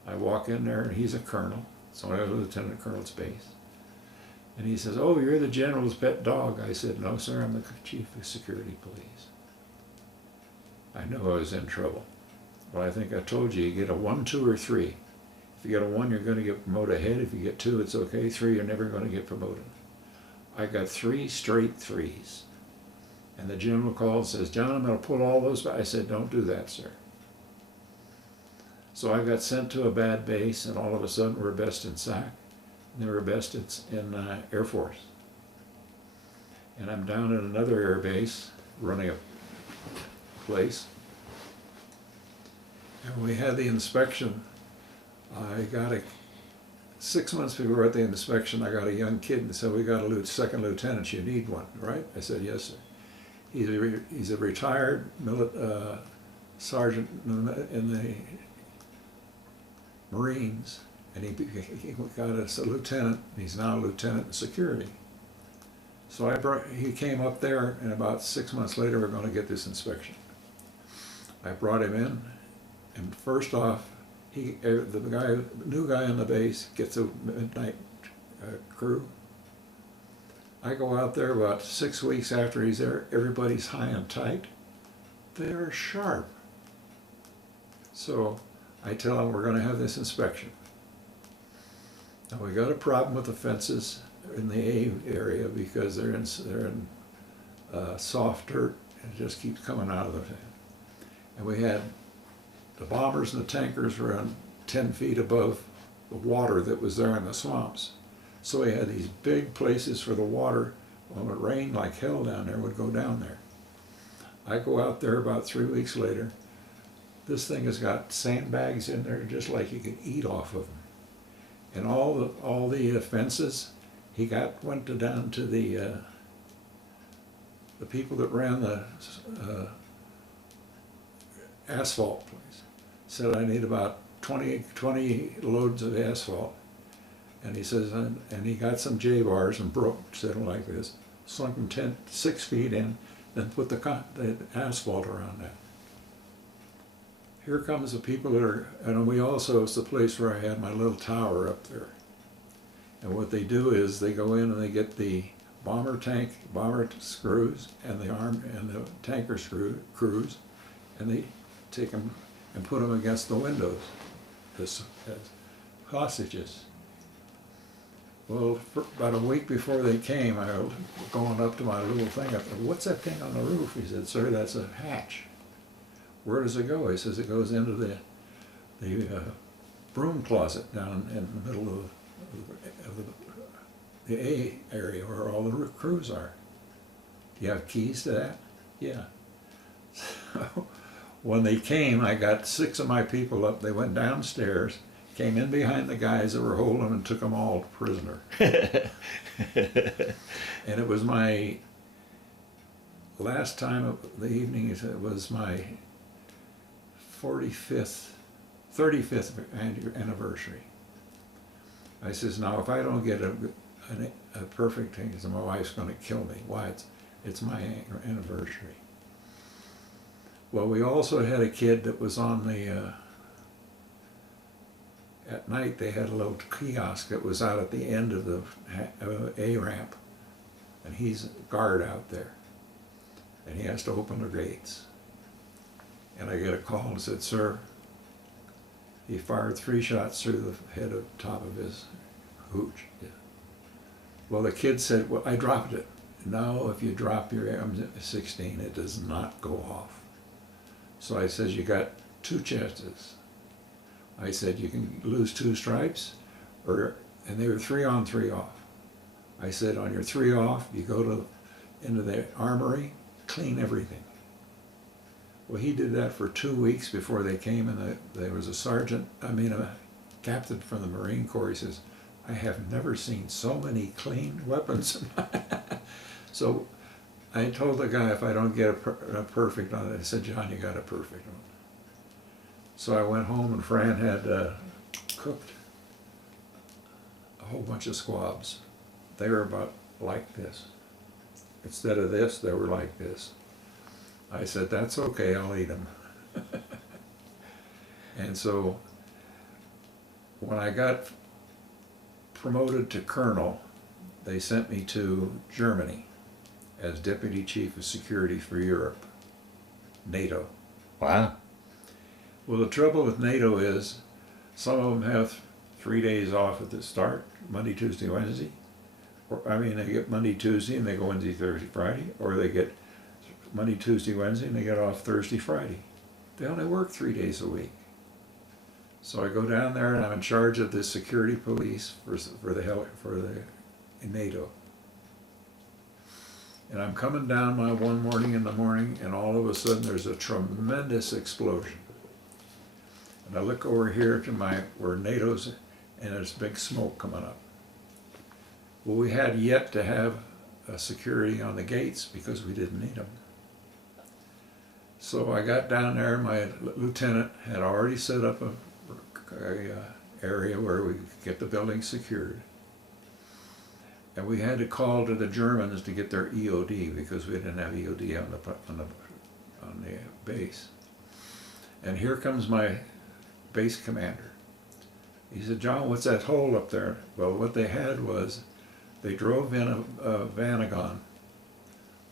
I walk in there, and he's a colonel, so I was a lieutenant colonel's base. And he says, oh, you're the general's pet dog. I said, no, sir, I'm the chief of security police. I knew I was in trouble. Well, I think I told you, you get a 1, 2, or 3. If you get a 1, you're going to get promoted ahead. If you get 2, it's okay. 3, you're never going to get promoted. I got 3 straight 3s. And the general called and says, John, I'm going to pull all those back. I said, don't do that, sir. So I got sent to a bad base, and all of a sudden we're best in SAC. They were best in Air Force. And I'm down at another air base running a place. And when we had the inspection, I got 6 months before at the inspection, I got a young kid and said, "We got a second lieutenant, you need one, right?" I said, "Yes, sir." He's a retired sergeant in the Marines, and he got us a lieutenant. He's now a lieutenant in security. So he came up there, and about 6 months later, we're going to get this inspection. I brought him in, and first off, the new guy on the base gets a midnight crew. I go out there about 6 weeks after he's there. Everybody's high and tight. They're sharp. So I tell them we're going to have this inspection. Now we got a problem with the fences in the A area because they're in soft dirt and it just keeps coming out of the thing. And we had the bombers and the tankers around 10 feet above the water that was there in the swamps. So we had these big places for the water. When it rained like hell down there, would go down there. I go out there about 3 weeks later. This thing has got sandbags in there just like you could eat off of them. And all the fences, he went down to the people that ran the asphalt place. Said, "I need about 20 loads of asphalt." And he says, and he got some J-bars and set them like this, sunk them 6 feet in, then put the asphalt around that. Here comes the people that are, and we also, it's the place where I had my little tower up there. And what they do is they go in and they get the bomber screws and the tanker screws, and they take them and put them against the windows as hostages. Well, about a week before they came, I was going up to my little thing. I said, "What's that thing on the roof?" He said, "Sir, that's a hatch." "Where does it go?" He says, "It goes into the broom closet down in the middle of the A area where all the crews are." "Do you have keys to that?" "Yeah." So when they came, I got 6 of my people up. They went downstairs, came in behind the guys that were holding them, and took them all prisoner. And it was my last time of the evening. It was my 35th anniversary. I says, "Now if I don't get a perfect thing, my wife's going to kill me." "Why? It's my anniversary." Well, we also had a kid that was on the at night they had a little kiosk that was out at the end of the A ramp, and he's a guard out there, and he has to open the gates. And I get a call and said, "Sir, he fired 3 shots through the head of top of his hooch." Yeah. Well, the kid said, "Well, I dropped it." "No, if you drop your M16, it does not go off." So I said, "You got 2 chances." I said, "You can lose 2 stripes," and they were 3 on, 3 off. I said, "On your 3 off, you go into the armory, clean everything." Well, he did that for 2 weeks before they came, and there was a captain from the Marine Corps. He says, "I have never seen so many clean weapons." So I told the guy, if I don't get a perfect on it, I said, "John, you got a perfect one." So I went home, and Fran had cooked a whole bunch of squabs. They were about like this. Instead of this, they were like this. I said, "That's okay, I'll eat them." And so when I got promoted to colonel, they sent me to Germany as Deputy Chief of Security for Europe, NATO. Wow. Well, the trouble with NATO is some of them have 3 days off at the start, Monday, Tuesday, Wednesday. They get Monday, Tuesday, and they go Wednesday, Thursday, Friday, or they get Monday, Tuesday, Wednesday, and they get off Thursday, Friday. They only work 3 days a week. So I go down there and I'm in charge of the security police for the NATO. And I'm coming down one morning in the morning, and all of a sudden there's a tremendous explosion. And I look over here to where NATO's, and there's big smoke coming up. Well, we had yet to have security on the gates because we didn't need them. So I got down there, my lieutenant had already set up a area where we could get the building secured. And we had to call to the Germans to get their EOD because we didn't have EOD on the base. And here comes my base commander. He said, "John, what's that hole up there?" Well, what they had was they drove in a Vanagon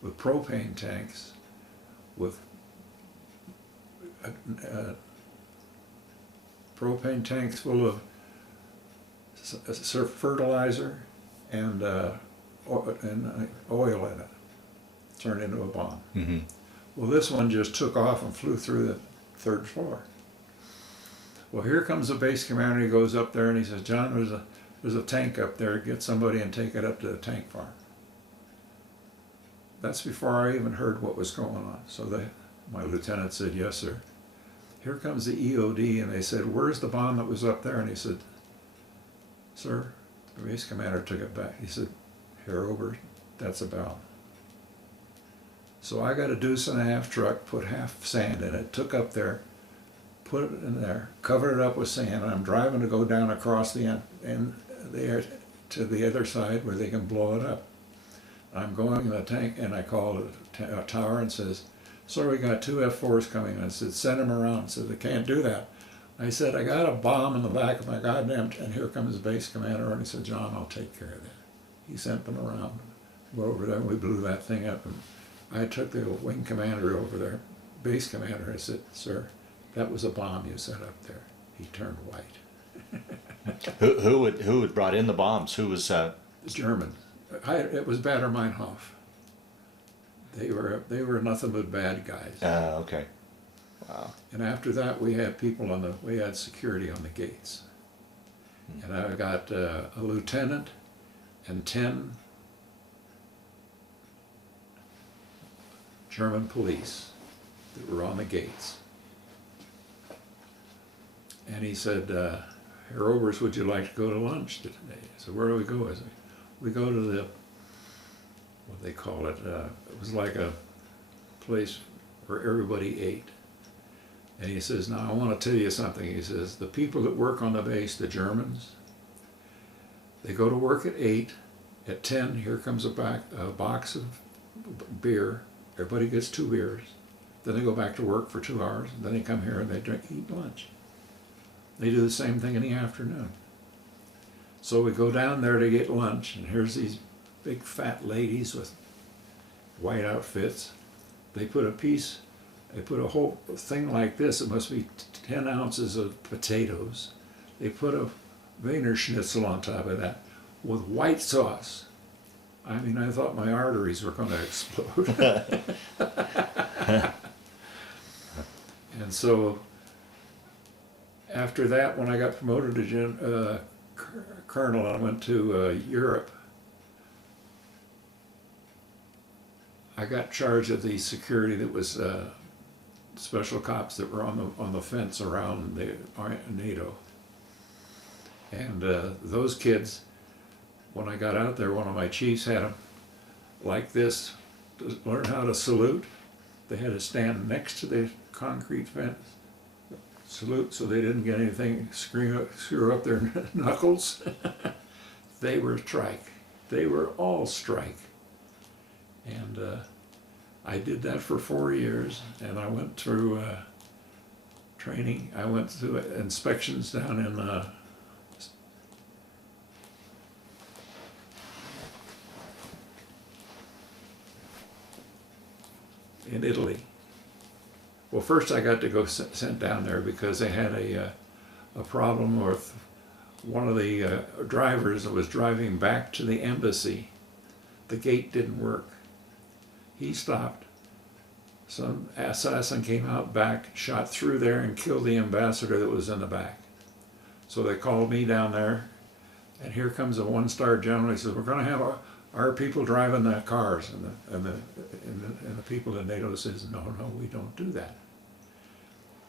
with propane tanks, with propane tanks full of fertilizer and oil in it, turned into a bomb. Mm-hmm. Well, this one just took off and flew through the 3rd floor. Well, here comes the base commander. He goes up there and he says, "John, there's a tank up there. Get somebody and take it up to the tank farm." That's before I even heard what was going on. So my lieutenant said, "Yes, sir." Here comes the EOD, and they said, "Where's the bomb that was up there?" And he said, "Sir," the base commander took it back. He said, "Herr Ober, that's a bomb." So I got a 2.5 truck, put half sand in it, took up there, put it in there, covered it up with sand, and I'm driving to go down across the end there to the other side where they can blow it up. I'm going in the tank, and I call a tower and says, "Sir, we got 2 F4s coming." I said, "Send them around." I said, "They can't do that." I said, "I got a bomb in the back of my goddamn," and here comes the base commander, and he said, "John, I'll take care of that." He sent them around. We're over there, and we blew that thing up. And I took the wing commander over there, base commander. I said, "Sir, that was a bomb you set up there." He turned white. Who had brought in the bombs? Who was The Germans. It was Baader-Meinhof. They were nothing but bad guys. Okay. Wow. And after that, we had we had security on the gates. And I got a lieutenant and 10 German police that were on the gates. And he said, "Herr Obers, would you like to go to lunch today?" I said, "Where do we go?" I said, "We go to the," what they call it, it was like a place where everybody ate. And he says, "Now I want to tell you something." He says, "The people that work on the base, the Germans, they go to work at 8. At 10, here comes a box of beer. Everybody gets 2 beers. Then they go back to work for 2 hours. And then they come here and they eat lunch. They do the same thing in the afternoon." So we go down there to get lunch, and here's these big fat ladies with white outfits. They put a whole thing like this. It must be 10 ounces of potatoes. They put a Wiener Schnitzel on top of that with white sauce. I mean, I thought my arteries were going to explode. And so after that, when I got promoted to colonel, I went to Europe. I got charge of the security that was special cops that were on the fence around the NATO. And those kids, when I got out there, one of my chiefs had them like this to learn how to salute. They had to stand next to the concrete fence, salute, so they didn't get anything screw up their knuckles. They were strike. They were all strike. And I did that for 4 years, and I went through training. I went through inspections down in Italy. Well, first I got to go sent down there because they had a problem with one of the drivers that was driving back to the embassy. The gate didn't work. He stopped. Some assassin came out back, shot through there, and killed the ambassador that was in the back. So they called me down there, and here comes a one-star general. He says, we're going to have our people driving the cars. And the people in NATO says, no, we don't do that.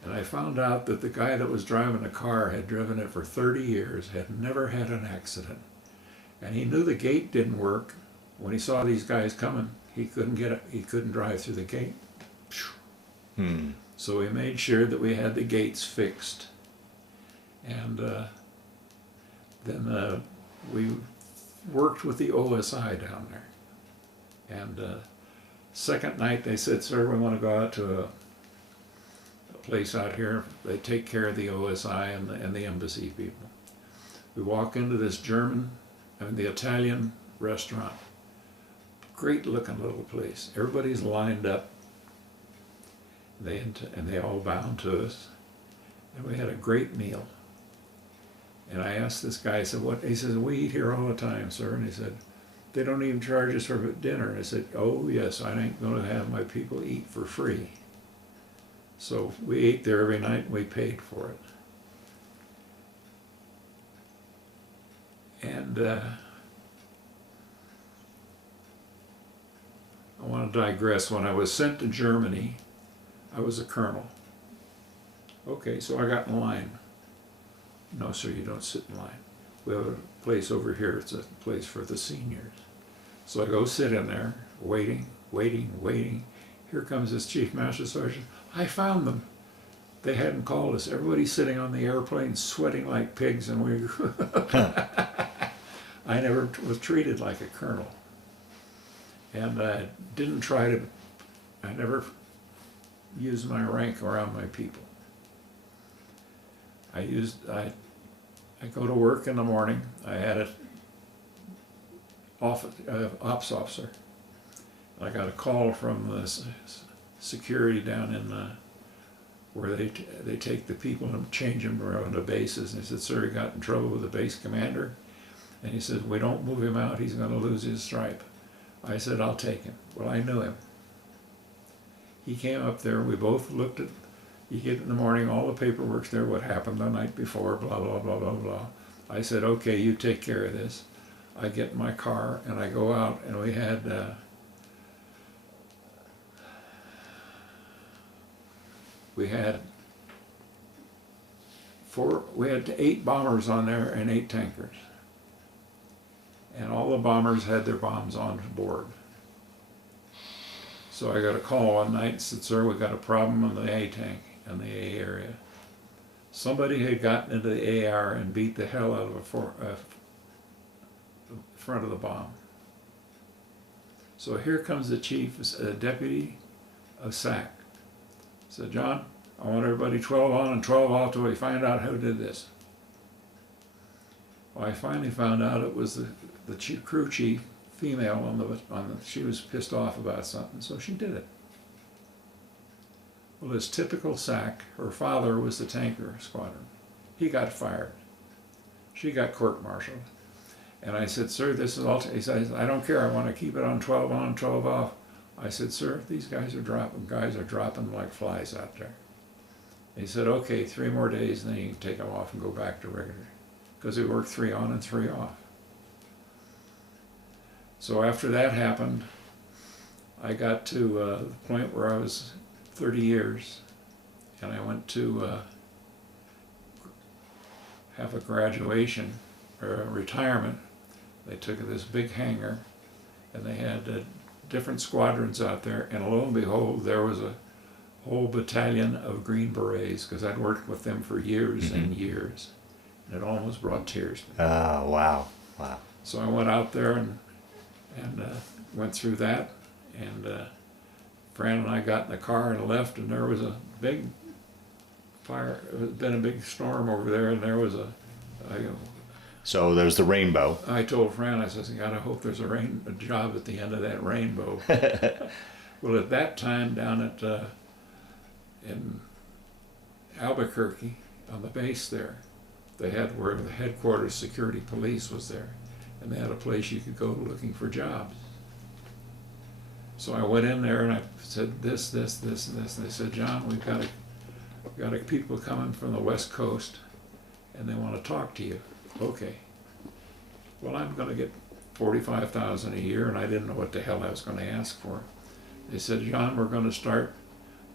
And I found out that the guy that was driving the car had driven it for 30 years, had never had an accident. And he knew the gate didn't work. When he saw these guys coming, he couldn't drive through the gate. So we made sure that we had the gates fixed. And then we worked with the OSI down there. And second night they said, sir, we want to go out to a place out here. They take care of the OSI and the embassy people. We walk into this the Italian restaurant. Great looking little place. Everybody's lined up. They all bowed to us. And we had a great meal. And I asked this guy, I said, what? He says, we eat here all the time, sir. And he said, they don't even charge us for dinner. And I said, oh yes, I ain't going to have my people eat for free. So we ate there every night and we paid for it. And I want to digress. When I was sent to Germany, I was a colonel. Okay, so I got in line. No, sir, you don't sit in line. We have a place over here. It's a place for the seniors. So I go sit in there, waiting. Here comes this Chief Master Sergeant. I found them. They hadn't called us. Everybody's sitting on the airplane sweating like pigs, and we... I never was treated like a colonel. And I never used my rank around my people. I go to work in the morning. I had an ops officer. I got a call from the security down in where they take the people and change them around the bases. And he said, sir, he got in trouble with the base commander. And he said, we don't move him out, he's going to lose his stripe. I said, I'll take him. Well, I knew him. He came up there, we both looked at, you get in the morning, all the paperwork's there, what happened the night before, blah, blah, blah, blah, blah. I said, okay, you take care of this. I get in my car and I go out, and we had we had 8 bombers on there and 8 tankers. And all the bombers had their bombs on board. So I got a call one night and said, sir, we got a problem in the A tank, in the A area. Somebody had gotten into the AR and beat the hell out of the front of the bomb. So here comes the chief, deputy of SAC. Said, John, I want everybody 12 on and 12 off till we find out who did this. Well, I finally found out it was the crew chief, female, she was pissed off about something, so she did it. Well, as typical SAC, her father was the tanker squadron. He got fired. She got court-martialed. And I said, sir, this is all, he says, I don't care, I want to keep it on, 12 off. I said, sir, these guys are dropping like flies out there. He said, okay, 3 more days, and then you can take them off and go back to regular. Because we worked 3 on and 3 off. So after that happened, I got to the point where I was 30 years, and I went to have a graduation, or a retirement. They took this big hangar, and they had different squadrons out there, and lo and behold, there was a whole battalion of Green Berets, because I'd worked with them for years and years. And it almost brought tears to me. Oh, wow. Wow. So I went out there and went through that, and Fran and I got in the car and left, and there was a big fire. It had been a big storm over there, and there was So there's the rainbow. I told Fran, I said, God, I hope there's a job at the end of that rainbow. Well, at that time down at in Albuquerque, on the base there, they had where the headquarters security police was there, and they had a place you could go looking for jobs. So I went in there and I said this, and they said, John, we've got people coming from the West Coast, and they want to talk to you. Okay. Well, I'm going to get $45,000 a year, and I didn't know what the hell I was going to ask for. They said, John, we're going to start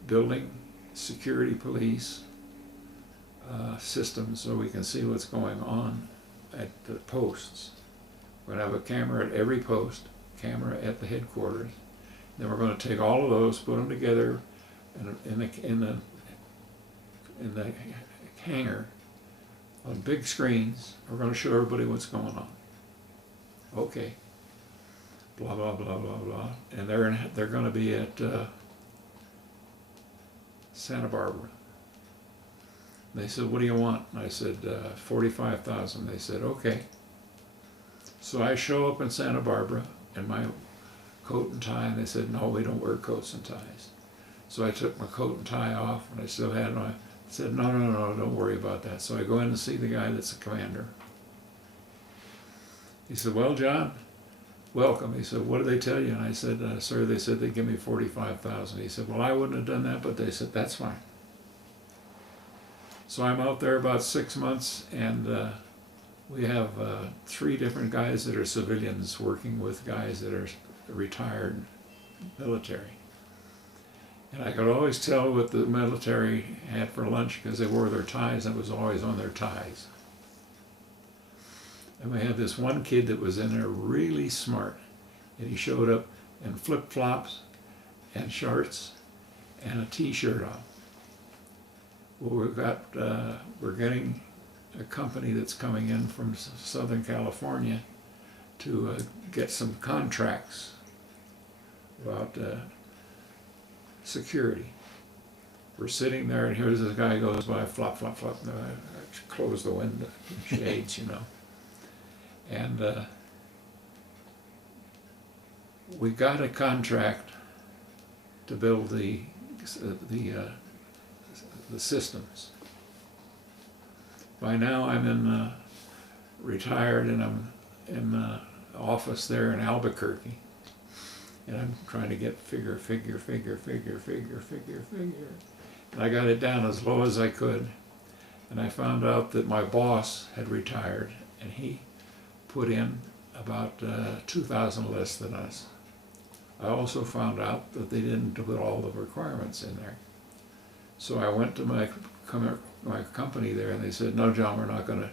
building security police systems so we can see what's going on at the posts. We're going to have a camera at every post, camera at the headquarters. Then we're going to take all of those, put them together in the hangar on big screens. We're going to show everybody what's going on. Okay. Blah blah blah blah blah. And they're going to be at Santa Barbara. They said, what do you want? And I said, 45,000. They said, okay. So I show up in Santa Barbara in my coat and tie, and they said, no, we don't wear coats and ties. So I took my coat and tie off, and I still had my, I said, no, don't worry about that. So I go in and see the guy that's the commander. He said, well, John, welcome. He said, what did they tell you? And I said, sir, they said they'd give me 45,000. He said, well, I wouldn't have done that, but they said, that's fine. So I'm out there about 6 months, and we have 3 different guys that are civilians working with guys that are retired military. And I could always tell what the military had for lunch because they wore their ties, and it was always on their ties. And we had this one kid that was in there really smart, and he showed up in flip-flops and shorts and a t-shirt on. Well, we're getting a company that's coming in from Southern California to get some contracts about security. We're sitting there, and here's this guy goes by, flop, flop, flop. And I close the window, shades, you know. And we got a contract to build the systems. By now I'm in retired, and I'm in the office there in Albuquerque, and I'm trying to get figure. And I got it down as low as I could, and I found out that my boss had retired, and he put in about 2,000 less than us. I also found out that they didn't put all the requirements in there. So I went to my company there, and they said, no, John, we're not going to.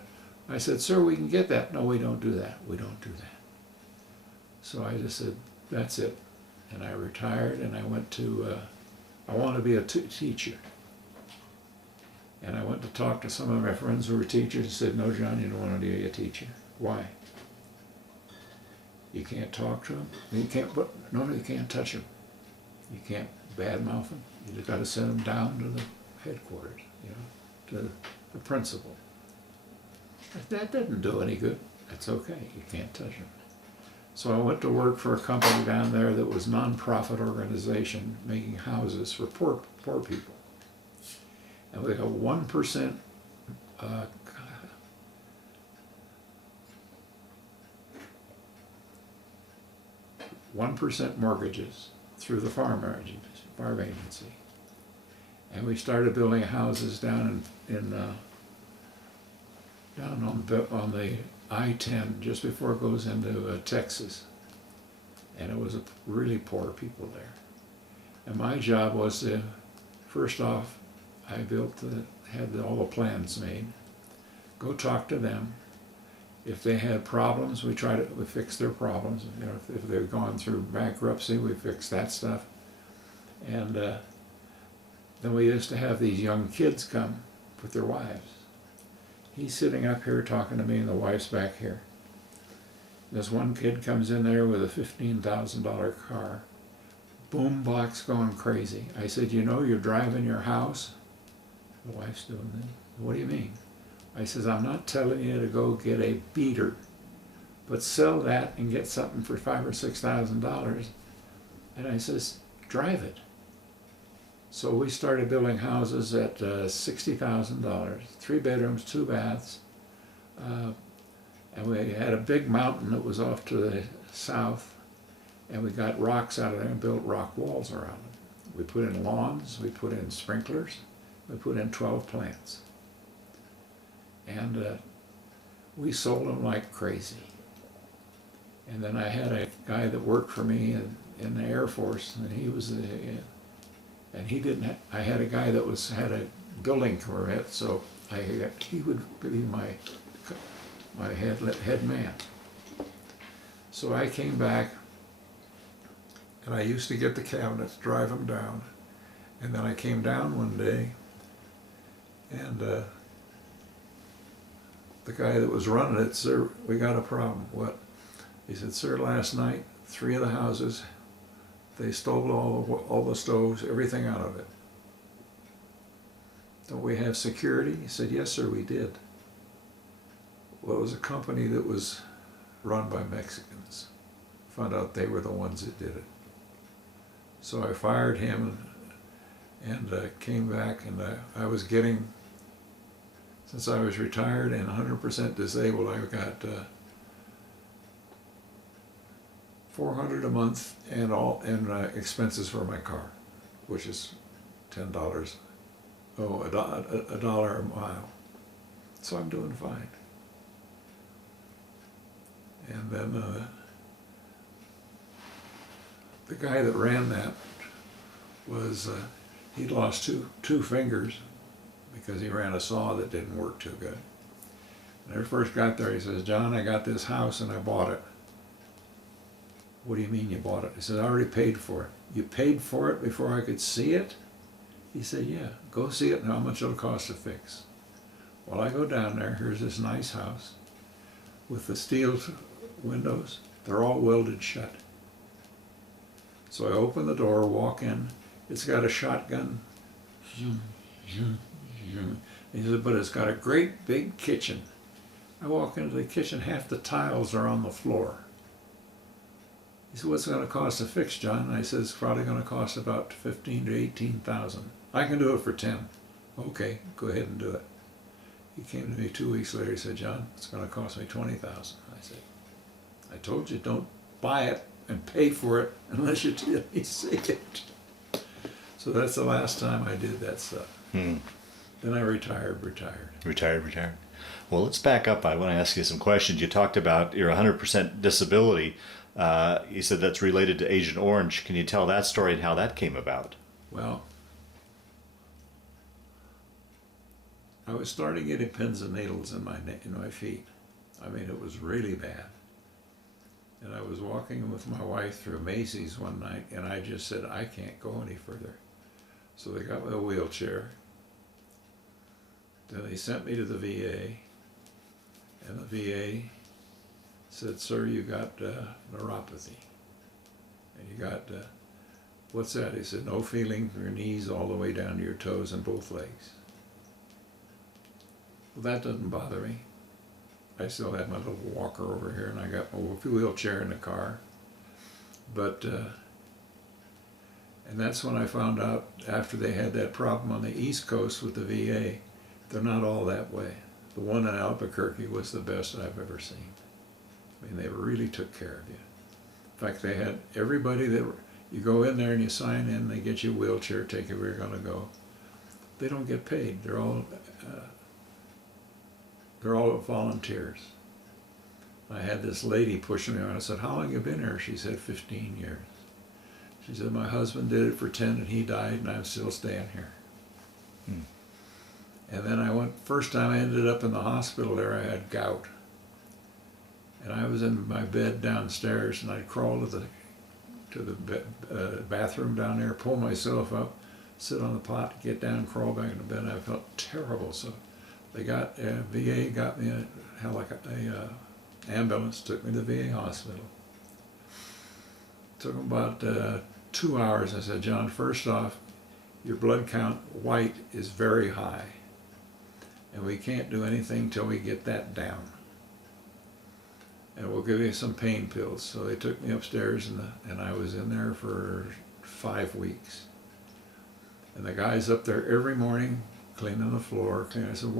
I said, sir, we can get that. No, we don't do that. We don't do that. So I just said, that's it. And I retired, and I went to, I want to be a teacher. And I went to talk to some of my friends who were teachers and said, no, John, you don't want to be a teacher. Why? You can't talk to them. You can't, you can't touch them. You can't badmouth them. You just got to send them down to the headquarters, you know, to the principal. That didn't do any good. That's okay. You can't touch them. So I went to work for a company down there that was a non-profit organization making houses for poor people. And we got 1% 1% mortgages through the farm agency. And we started building houses down down on the I-10 just before it goes into Texas. And it was really poor people there. And my job was to, first off, I had all the plans made, go talk to them. If they had problems, we fix their problems. You know, if they've gone through bankruptcy, we fix that stuff. And then we used to have these young kids come with their wives. He's sitting up here talking to me, and the wife's back here. This one kid comes in there with a $15,000 car, boom box going crazy. I said, you know, you're driving your house? The wife's doing that. What do you mean? I says, I'm not telling you to go get a beater, but sell that and get something for $5,000 or $6,000. And I says, drive it. So we started building houses at $60,000, 3 bedrooms, 2 baths. And we had a big mountain that was off to the south, and we got rocks out of there and built rock walls around it. We put in lawns, we put in sprinklers, we put in 12 plants. And we sold them like crazy. And then I had a guy that worked for me in the Air Force, and he was and he didn't. I had a guy that had a building permit, so he would be my head man. So I came back, and I used to get the cabinets, drive them down, and then I came down one day, and the guy that was running it, "Sir, we got a problem." "What?" He said, "Sir, last night, 3 of the houses, they stole all the stoves, everything out of it. Don't we have security?" He said, "Yes, sir, we did." Well, it was a company that was run by Mexicans. Found out they were the ones that did it. So I fired him and came back, and I was getting, since I was retired and 100% disabled, I got $400 a month and expenses for my car, which is $10. a dollar a mile. So I'm doing fine. And then the guy that ran that was, he'd lost two fingers because he ran a saw that didn't work too good. When I first got there, he says, "John, I got this house and I bought it." "What do you mean you bought it?" He said, "I already paid for it." "You paid for it before I could see it?" He said, "Yeah, go see it and how much it'll cost to fix." Well, I go down there, here's this nice house with the steel windows. They're all welded shut. So I open the door, walk in. It's got a shotgun. He said, "But it's got a great big kitchen." I walk into the kitchen, half the tiles are on the floor. He said, "What's it going to cost to fix, John?" And I said, "It's probably going to cost about 15 to 18,000. I can do it for 10. "Okay, go ahead and do it." He came to me 2 weeks later. He said, "John, it's going to cost me 20,000. I said, "I told you, don't buy it and pay for it unless you let me see it." So that's the last time I did that stuff. Then I retired. Retired. Well, let's back up. I want to ask you some questions. You talked about your 100% disability. You said that's related to Agent Orange. Can you tell that story and how that came about? Well, I was starting getting pins and needles in my feet. I mean, it was really bad. And I was walking with my wife through Macy's one night, and I just said, "I can't go any further." So they got me a wheelchair. Then they sent me to the VA, and the VA said, "Sir, you got neuropathy." And you got, "What's that?" He said, "No feeling from your knees all the way down to your toes and both legs." Well, that doesn't bother me. I still have my little walker over here, and I got my wheelchair in the car. But, and that's when I found out, after they had that problem on the East Coast with the VA, they're not all that way. The one in Albuquerque was the best I've ever seen. I mean, they really took care of you. In fact, they had everybody that, you go in there and you sign in, they get you a wheelchair, take you where you're going to go. They don't get paid. They're all volunteers. I had this lady pushing me around. I said, "How long have you been here?" She said, 15 years. She said, "My husband did it for 10 and he died, and I'm still staying here." And then first time I ended up in the hospital there, I had gout. And I was in my bed downstairs, and I'd crawl to the bathroom down there, pull myself up, sit on the pot, get down, crawl back into bed. I felt terrible. So they VA got me a ambulance, took me to the VA hospital. Took about 2 hours. I said, "John, first off, your blood count white is very high, and we can't do anything till we get that down. And we'll give you some pain pills." So they took me upstairs, and I was in there for 5 weeks. And the guy's up there every morning cleaning the floor. I said,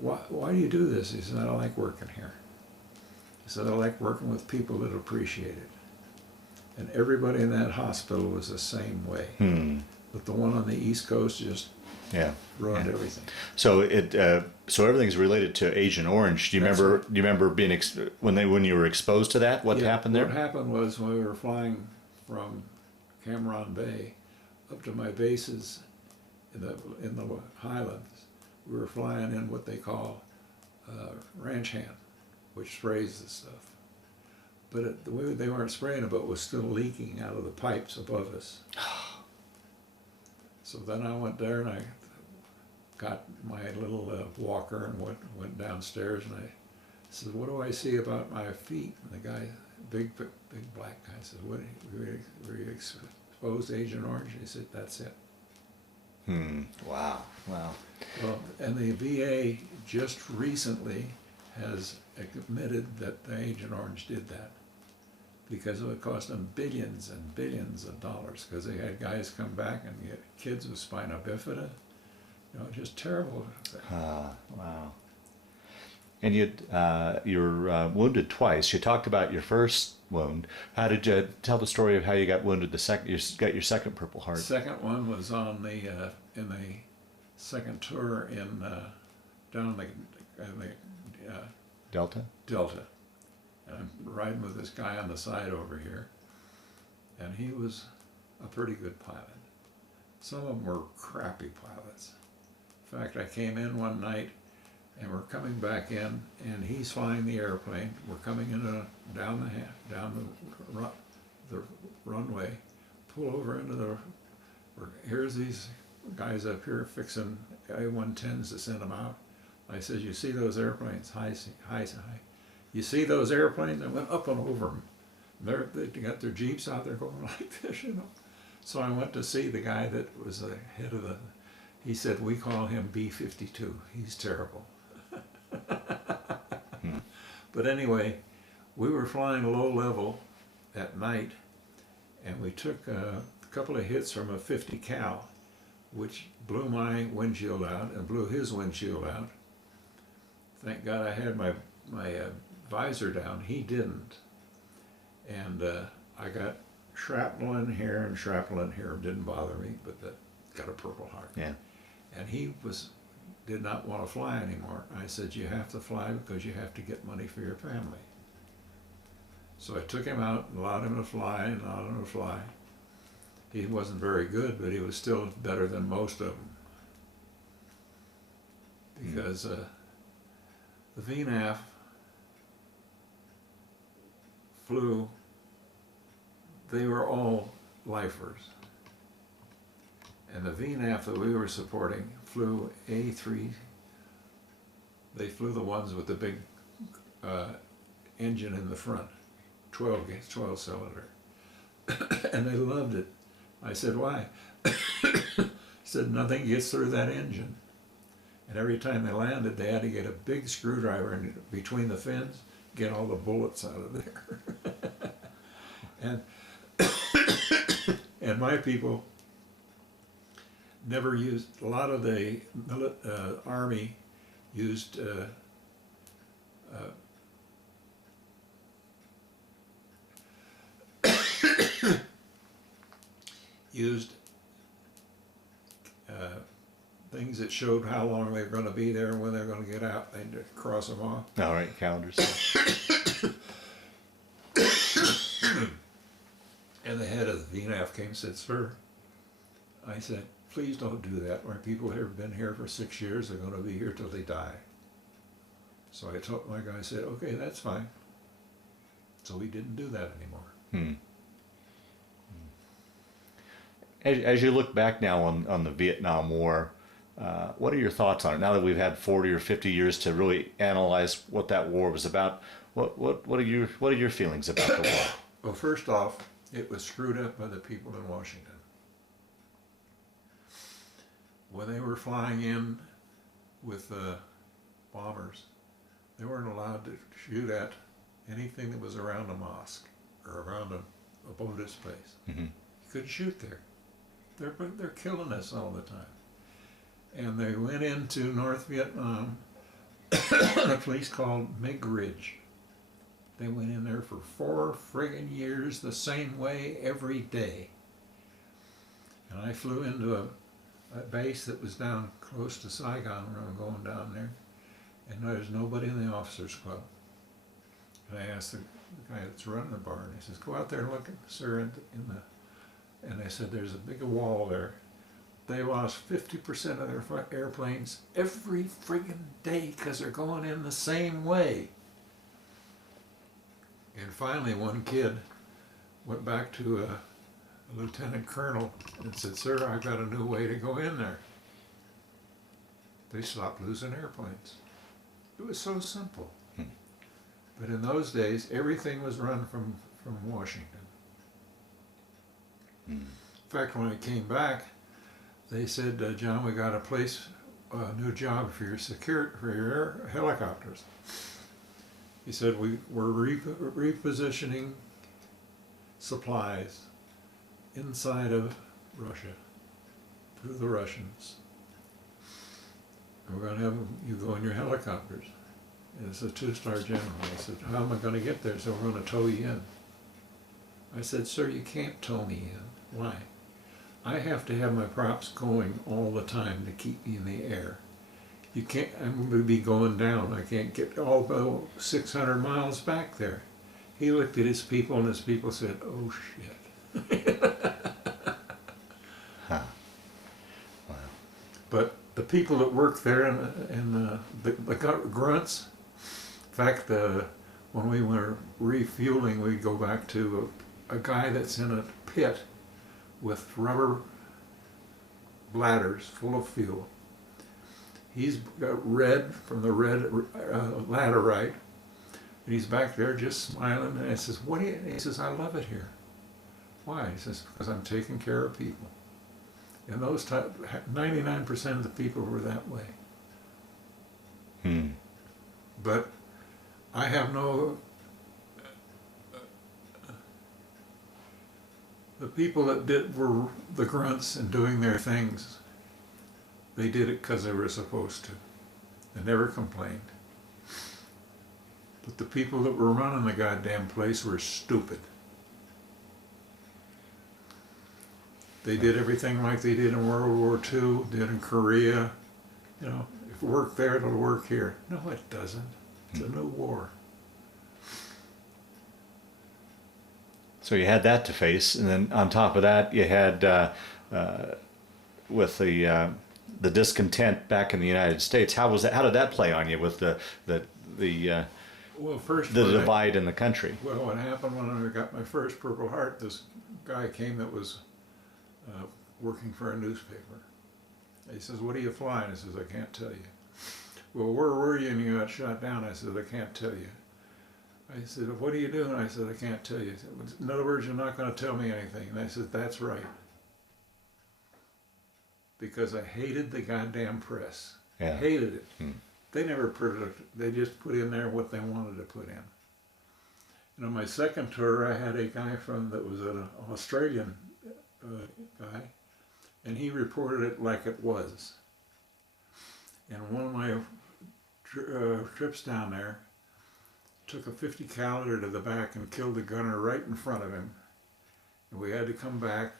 why do you do this?" He said, "I like working here." He said, "I like working with people that appreciate it." And everybody in that hospital was the same way. But the one on the East Coast just Yeah. ruined Yeah. everything. So so everything's related to Agent Orange. Do you That's remember? right. Do you remember being when you were exposed to that? What Yeah, happened there? What happened was when we were flying from Cameron Bay up to my bases in the Highlands, we were flying in what they call ranch hand, which sprays the stuff. But the way they weren't spraying it, but was still leaking out of the pipes above us. So then I went there and I got my little walker and went downstairs and I said, "What do I see about my feet?" And the guy, big black guy, said, "What? Were you exposed to Agent Orange?" And he said, "That's it." Wow. Wow. Well, and the VA just recently has admitted that the Agent Orange did that because it would cost them billions and billions of dollars because they had guys come back and get kids with spina bifida, just terrible. Wow. And you were wounded twice. You talked about your first wound. How did you tell the story of how you got wounded? You got your second Purple Heart. The second one was on in the second tour down in the Delta. Delta. And I'm riding with this guy on the side over here, and he was a pretty good pilot. Some of them were crappy pilots. In fact, I came in one night, and we're coming back in, and he's flying the airplane. We're coming in down the runway, pull over into here's these guys up here fixing A-110s to send them out. I said, "You see those airplanes? High. You see those airplanes?" I went up and over them. They got their Jeeps out there going like this, So I went to see the guy that was the head of he said, "We call him B-52. He's terrible." But anyway, we were flying low level at night, and we took a couple of hits from a 50 cal, which blew my windshield out and blew his windshield out. Thank God I had my visor down. He didn't. And I got shrapnel in here and shrapnel in here. It didn't bother me, but that got a Purple Heart. Yeah. And he did not want to fly anymore. I said, "You have to fly because you have to get money for your family." So I took him out and allowed him to fly. He wasn't very good, but he was still better than most of them. Because the VNAF flew, they were all lifers. And the VNAF that we were supporting flew A3, they flew the ones with the big engine in the front, 12 cylinder. And they loved it. I said, "Why?" He said, "Nothing gets through that engine." And every time they landed, they had to get a big screwdriver in between the fins, get all the bullets out of there. And my people never used, a lot of the Army used things that showed how long they were going to be there and when they were going to get out. They'd cross them off. All right, calendars. And the head of the VNAF came and said, "Sir," I said, "please don't do that. My people have been here for 6 years. They're going to be here till they die." So I told my guy, I said, "Okay, that's fine." So we didn't do that anymore. As you look back now on the Vietnam War, what are your thoughts on it? Now that we've had 40 or 50 years to really analyze what that war was about, what are your feelings about the war? Well, first off, it was screwed up by the people in Washington. When they were flying in with bombers, they weren't allowed to shoot at anything that was around a mosque or around a Buddhist place. Mm-hmm. You couldn't shoot there. They're killing us all the time. And they went into North Vietnam, a place called Mig Ridge. They went in there for 4 friggin' years the same way every day. And I flew into a base that was down close to Saigon when I'm going down there, and there's nobody in the officers club. And I asked the guy that's running the bar, and he says, "Go out there and look, sir, and I said, "There's a big wall there. They lost 50% of their airplanes every friggin' day because they're going in the same way." And finally, one kid went back to a lieutenant colonel and said, "Sir, I've got a new way to go in there." They stopped losing airplanes. It was so simple. But in those days, everything was run from Washington. In fact, when I came back, they said, "John, we got a new job for your air helicopters." He said, "We're repositioning supplies inside of Russia through the Russians. And we're going to have you go in your helicopters." And it's a 2-star general. I said, "How am I going to get there?" So, "We're going to tow you in." I said, "Sir, you can't tow me in." "Why?" "I have to have my props going all the time to keep me in the air. You can't, I'm going to be going down. I can't get all the 600 miles back there." He looked at his people, and his people said, "Oh, shit." Huh. Wow. But the people that work there and the grunts, in fact, when we were refueling, we'd go back to a guy that's in a pit with rubber bladders full of fuel. He's got red from the red laterite, and he's back there just smiling. And I says, "What do you?" He says, "I love it here." "Why?" He says, "Because I'm taking care of people." And 99% of the people were that way. But I have the people that were the grunts and doing their things, they did it because they were supposed to. They never complained. But the people that were running the goddamn place were stupid. They did everything like they did in World War II, did in Korea. You know, if it worked there, it'll work here. No, it doesn't. It's a new war. So you had that to face, and then on top of that, you had with the discontent back in the United States. How was that? How did that play on you with the Well, first the divide in the country? Well, what happened when I got my first Purple Heart, this guy came that was working for a newspaper. He says, "What are you flying?" I says, "I can't tell you." "Well, where were you when you got shot down?" I said, "I can't tell you." I said, "What are you doing?" I said, "I can't tell you." "In other words, you're not going to tell me anything." And I said, "That's right." Because I hated the goddamn press. Yeah. Hated it. They never put it, they just put in there what they wanted to put in. And on my second tour, I had a guy that was an Australian guy, and he reported it like it was. And one of my trips down there, took a .50 caliber to the back and killed the gunner right in front of him. And we had to come back,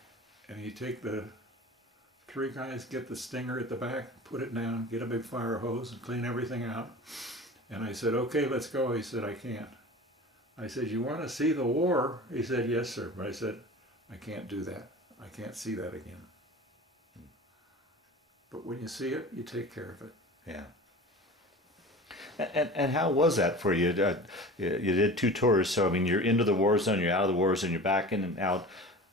and he'd take the 3 guys, get the stinger at the back, put it down, get a big fire hose and clean everything out. And I said, "Okay, let's go." He said, "I can't." I said, "You want to see the war?" He said, "Yes, sir." But I said, "I can't do that. I can't see that again." But when you see it, you take care of it. Yeah. And how was that for you? You did 2 tours, so I mean, you're into the war zone, you're out of the war zone, you're back in and out.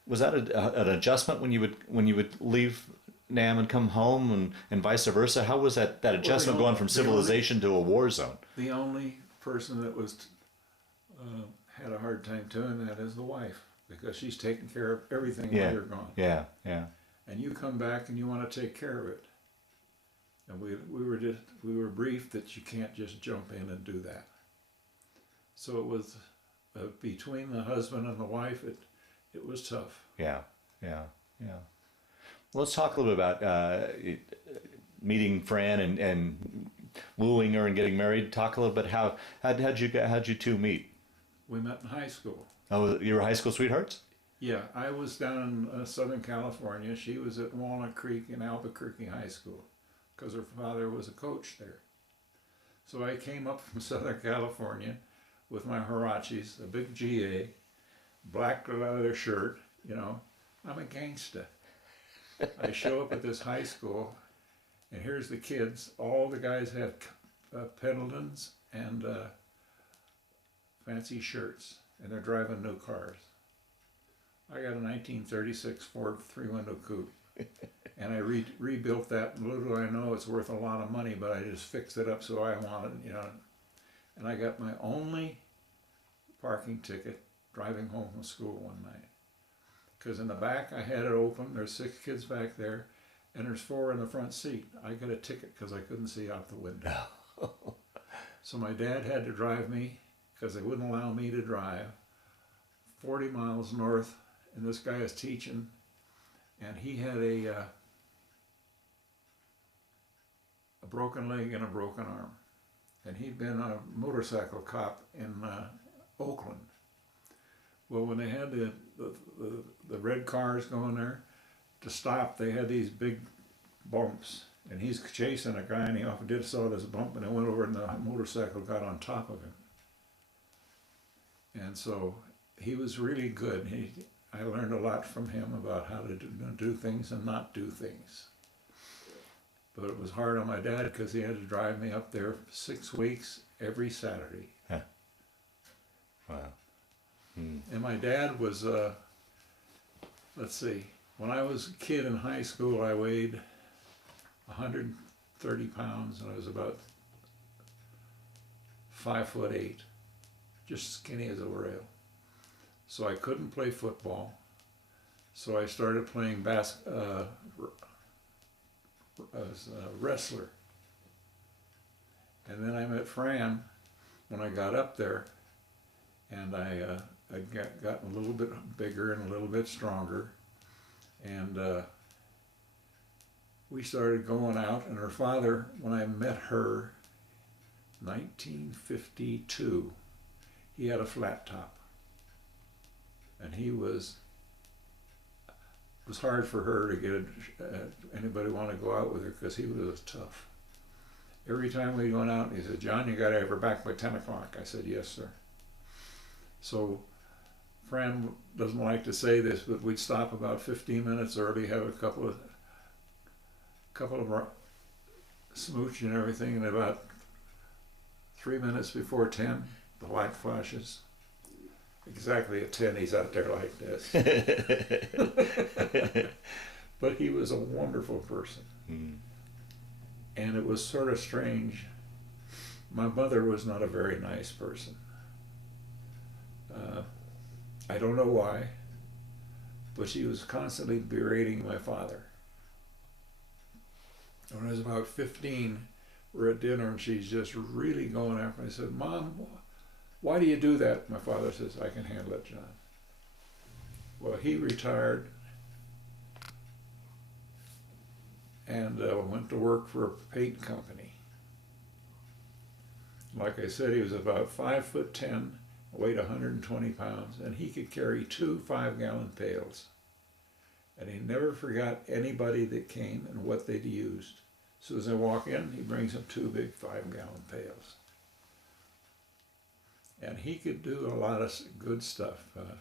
Was that an adjustment when you would leave NAM and come home, and vice versa? How was that adjustment going from civilization to a war zone? The only person that was had a hard time doing that is the wife, because she's taking care of everything while you're gone. Yeah, yeah. And you come back and you want to take care of it. And we were briefed that you can't just jump in and do that. So it was between the husband and the wife. It was tough. Yeah, yeah, yeah. Well, let's talk a little bit about meeting Fran and wooing her and getting married. Talk a little bit how'd you two meet? We met in high school. Oh, you were high school sweethearts? Yeah, I was down in Southern California. She was at Walnut Creek in Albuquerque High School because her father was a coach there. So I came up from Southern California with my huaraches, a big GA, black leather shirt, you know. I'm a gangsta. I show up at this high school, and here's the kids. All the guys have Pendletons and fancy shirts, and they're driving new cars. I got a 1936 Ford three-window coupe, and I rebuilt that. And little do I know it's worth a lot of money, but I just fixed it up so I wanted, you know. And I got my only parking ticket driving home from school one night. Because in the back I had it open, there's 6 kids back there, and there's 4 in the front seat. I got a ticket because I couldn't see out the window. So my dad had to drive me, because they wouldn't allow me to drive, 40 miles north, and this guy is teaching, and he had a broken leg and a broken arm. And he'd been a motorcycle cop in Oakland. Well, when they had the red cars going there, to stop, they had these big bumps. And he's chasing a guy, and he often saw this bump, and it went over, and the motorcycle got on top of him. And so he was really good. I learned a lot from him about how to do things and not do things. But it was hard on my dad because he had to drive me up there 6 weeks every Saturday. Huh. Wow. And my dad was, let's see, when I was a kid in high school, I weighed 130 pounds, and I was about 5'8", just skinny as a rail. So I couldn't play football. So I started playing wrestler. And then I met Fran when I got up there, and I got a little bit bigger and a little bit stronger, and we started going out. And her father, when I met her, 1952, he had a flat top, and it was hard for her to get anybody want to go out with her because he was tough. Every time we went out, he said, "John, you got to have her back by 10 o'clock." I said, "Yes, sir." So Fran doesn't like to say this, but we'd stop about 15 minutes early, have a couple of smooch and everything, and about 3 minutes before 10, the light flashes. Exactly at 10, he's out there like this. But he was a wonderful person. And it was sort of strange. My mother was not a very nice person. I don't know why, but she was constantly berating my father. When I was about 15, we're at dinner, and she's just really going after me. I said, "Mom, why do you do that?" My father says, "I can handle it, John." Well, he retired and went to work for a paint company. Like I said, he was about 5'10", weighed 120 pounds, and he could carry 2 5-gallon pails. And he never forgot anybody that came and what they'd used. As soon as they walk in, he brings them 2 big 5-gallon pails. And he could do a lot of good stuff. I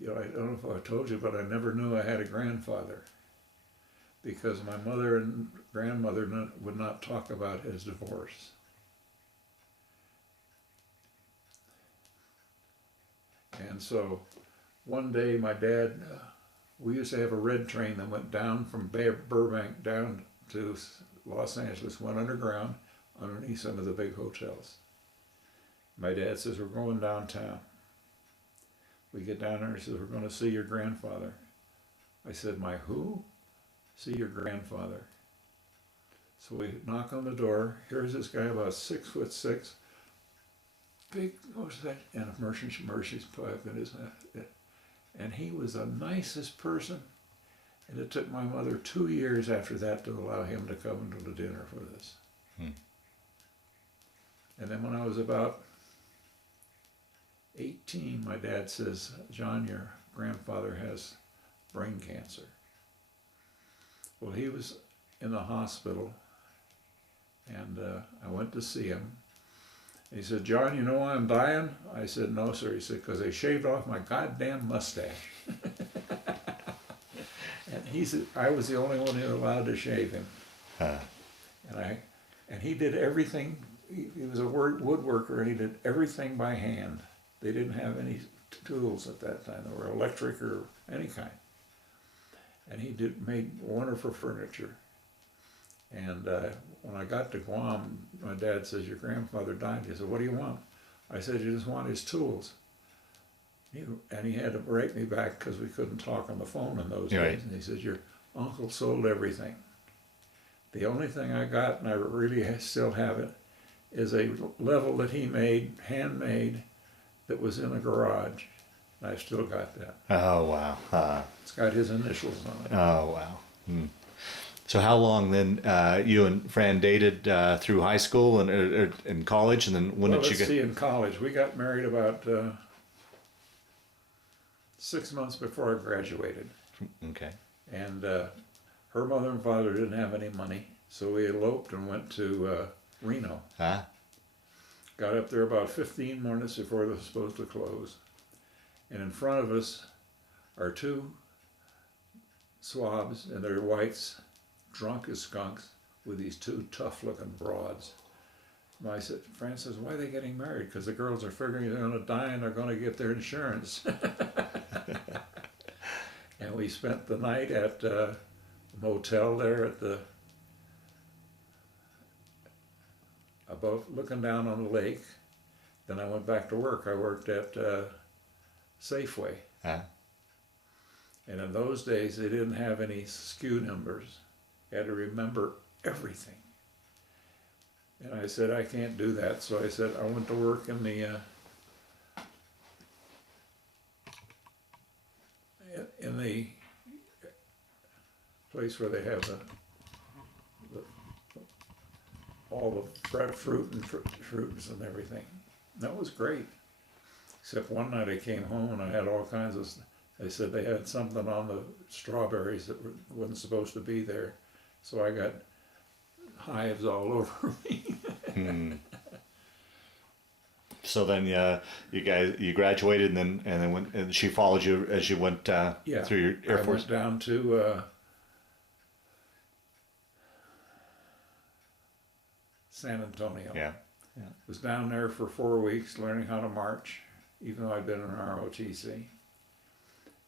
don't know if I told you, but I never knew I had a grandfather, because my mother and grandmother would not talk about his divorce. And so one day my dad, we used to have a red train that went down from Burbank down to Los Angeles, went underground underneath some of the big hotels. My dad says, "We're going downtown." We get down there, and he says, "We're going to see your grandfather." I said, "My who?" "See your grandfather." So we knock on the door. Here's this guy about 6'6", big, what's that? And a Mercy's pipe in his head. And he was the nicest person. And it took my mother 2 years after that to allow him to come to the dinner with us. And then when I was about 18, my dad says, John, your grandfather has brain cancer. Well, he was in the hospital, and I went to see him. He said, John, you know why I'm dying? I said, no, sir. He said, because they shaved off my goddamn mustache. And he said, I was the only one who allowed to shave him. And he did everything. He was a woodworker, and he did everything by hand. They didn't have any tools at that time. They were electric or any kind. And he made wonderful furniture. And when I got to Guam, my dad says, your grandfather died. He said, what do you want? I said, you just want his tools. And he had to break me back because we couldn't talk on the phone in those days. And he says, your uncle sold everything. The only thing I got, and I really still have it, is a level that he made, handmade, that was in a garage. And I've still got that. Oh, wow. It's got his initials on it. Oh, wow. Hmm. So how long then you and Fran dated through high school and in college, and then when did you get? Let's see, in college. We got married about 6 months before I graduated. Okay. And her mother and father didn't have any money, so we eloped and went to Reno. Ah. Got up there about 15 minutes before they were supposed to close. And in front of us are two swabs, and they're whites, drunk as skunks, with these two tough-looking broads. And I said, Fran says, why are they getting married? Because the girls are figuring they're going to die and they're going to get their insurance. And we spent the night at a motel there at the, above, looking down on the lake. Then I went back to work. I worked at Safeway. Ah. And in those days, they didn't have any SKU numbers. You had to remember everything. And I said, I can't do that. So I said, I went to work in the place where they have all the fruit and fruits and everything. That was great. Except one night I came home and I had all kinds of, they said they had something on the strawberries that wasn't supposed to be there. So I got hives all over me. Hmm. So then you graduated and then went, and she followed you as you went through your Air Force. I went down to San Antonio. Yeah. Was down there for 4 weeks learning how to march, even though I'd been in ROTC.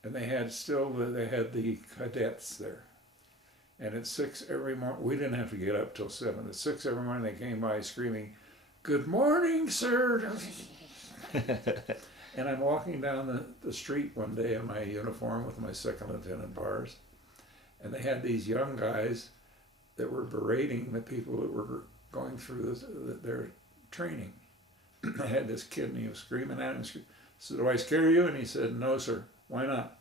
And they had the cadets there. And at 6 every morning, we didn't have to get up till 7. At 6 every morning, they came by screaming, "Good morning, sir." And I'm walking down the street one day in my uniform with my second lieutenant bars. And they had these young guys that were berating the people that were going through their training. I had this kid, and he was screaming at him. I said, "Do I scare you?" And he said, "No, sir. Why not?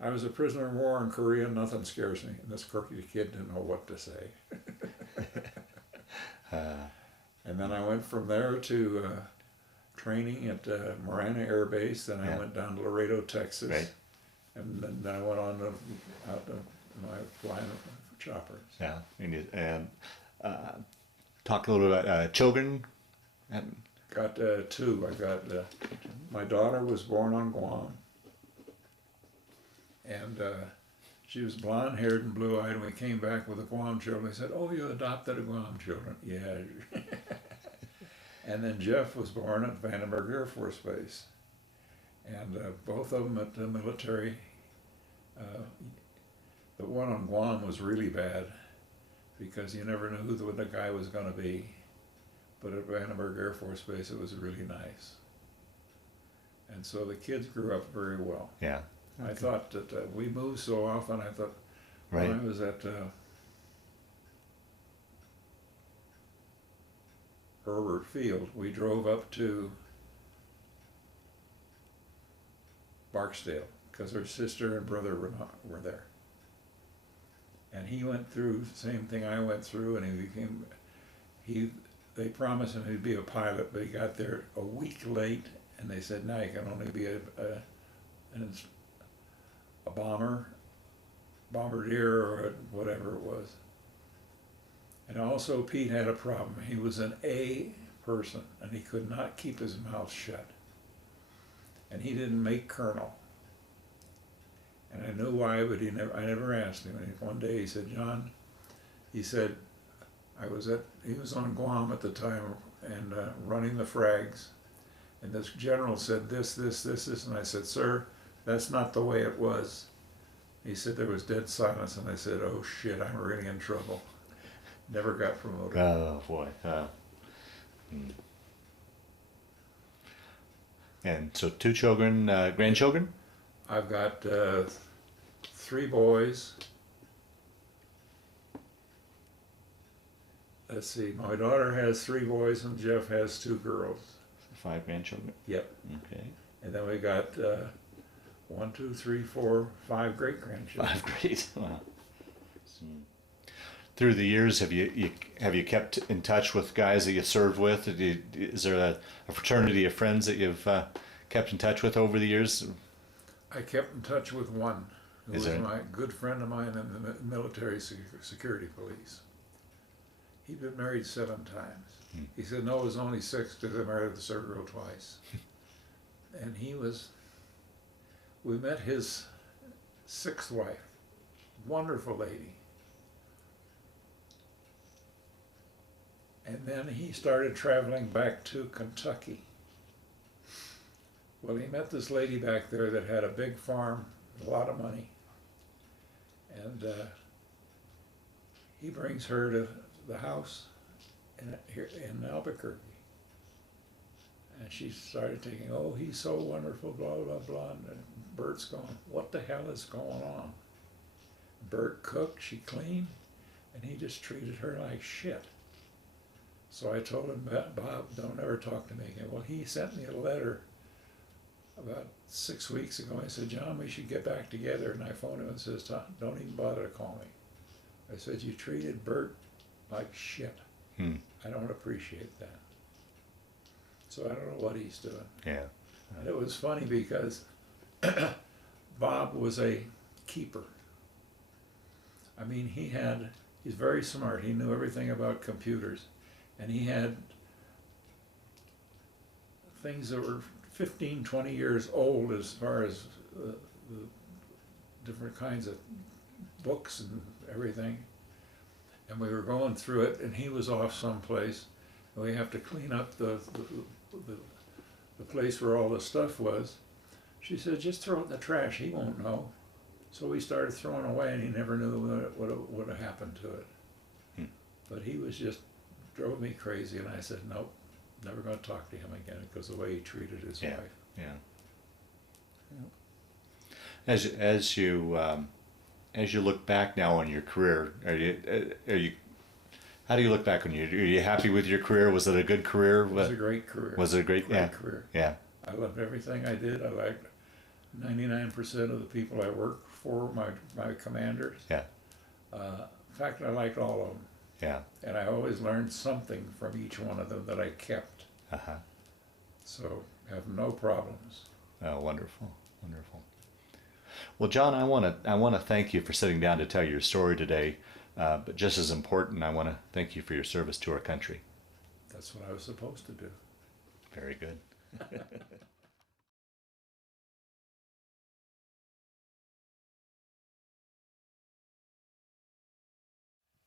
I was a prisoner of war in Korea. Nothing scares me." And this quirky kid didn't know what to say. And then I went from there to training at Marana Air Base. Then I went down to Laredo, Texas. Right. And then I went on out to flying choppers. Yeah. And talk a little about children. Got 2. I got my daughter was born on Guam, and she was blonde-haired and blue-eyed. And we came back with the Guam children. They said, "Oh, you adopted a Guam children?" Yeah. And then Jeff was born at Vandenberg Air Force Base, and both of them at the military. The one on Guam was really bad because you never knew who the guy was going to be. But at Vandenberg Air Force Base, it was really nice. And so the kids grew up very well. Yeah. Okay. I thought that we moved so often, I thought Right. when I was at Herbert Field, we drove up to Barksdale because her sister and brother were there. And he went through the same thing I went through, and they promised him he'd be a pilot, but he got there a week late and they said, now you can only be a bombardier, or whatever it was. And also Pete had a problem. He was an A person, and he could not keep his mouth shut. And he didn't make colonel. And I knew why, but I never asked him. And one day he said, John, he said, he was on Guam at the time and running the frags. And this general said this, and I said, sir, that's not the way it was. He said there was dead silence, and I said, oh shit, I'm really in trouble. Never got promoted. Oh boy. And so 2 children, grandchildren? I've got 3 boys. Let's see, my daughter has 3 boys and Jeff has 2 girls. 5 grandchildren? Yep. Okay. And then we got 1, 2, 3, 4, 5 great grandchildren. 5 great. Wow. Through the years, have you kept in touch with guys that you served with? Is there a fraternity of friends that you've kept in touch with over the years? I kept in touch with one who was my good friend of mine in the military security police. He'd been married 7 times. He said, no, it was only 6 because I married the same girl twice. And we met his 6th wife, wonderful lady. And then he started traveling back to Kentucky. Well, he met this lady back there that had a big farm, a lot of money. And he brings her to the house in Albuquerque. And she started thinking, oh, he's so wonderful, blah, blah, blah. And Bert's going, what the hell is going on? Bert cooked, she cleaned, and he just treated her like shit. So I told him, Bob, don't ever talk to me again. Well, he sent me a letter about 6 weeks ago. I said, John, we should get back together. And I phoned him and says, don't even bother to call me. I said, you treated Bert like shit. I don't appreciate that. So I don't know what he's doing. Yeah. And it was funny because Bob was a keeper. I mean, he's very smart. He knew everything about computers. And he had things that were 15, 20 years old as far as the different kinds of books and everything. And we were going through it, and he was off someplace. And we have to clean up the place where all the stuff was. She said, just throw it in the trash, he won't know. So we started throwing away, and he never knew what would have happened to it. But he was just, drove me crazy, and I said, nope, never going to talk to him again because of the way he treated his wife. Yeah. As you look back now on your career, how do you look back on you? Are you happy with your career? Was it a good career? It was a great career. Was it a great career? Yeah. I loved everything I did. I liked 99% of the people I worked for, my commanders. Yeah. In fact, I liked all of them. Yeah. And I always learned something from each one of them that I kept. So I have no problems. Oh, wonderful, wonderful. Well, John, I want to thank you for sitting down to tell your story today. But just as important, I want to thank you for your service to our country. That's what I was supposed to do. Very good.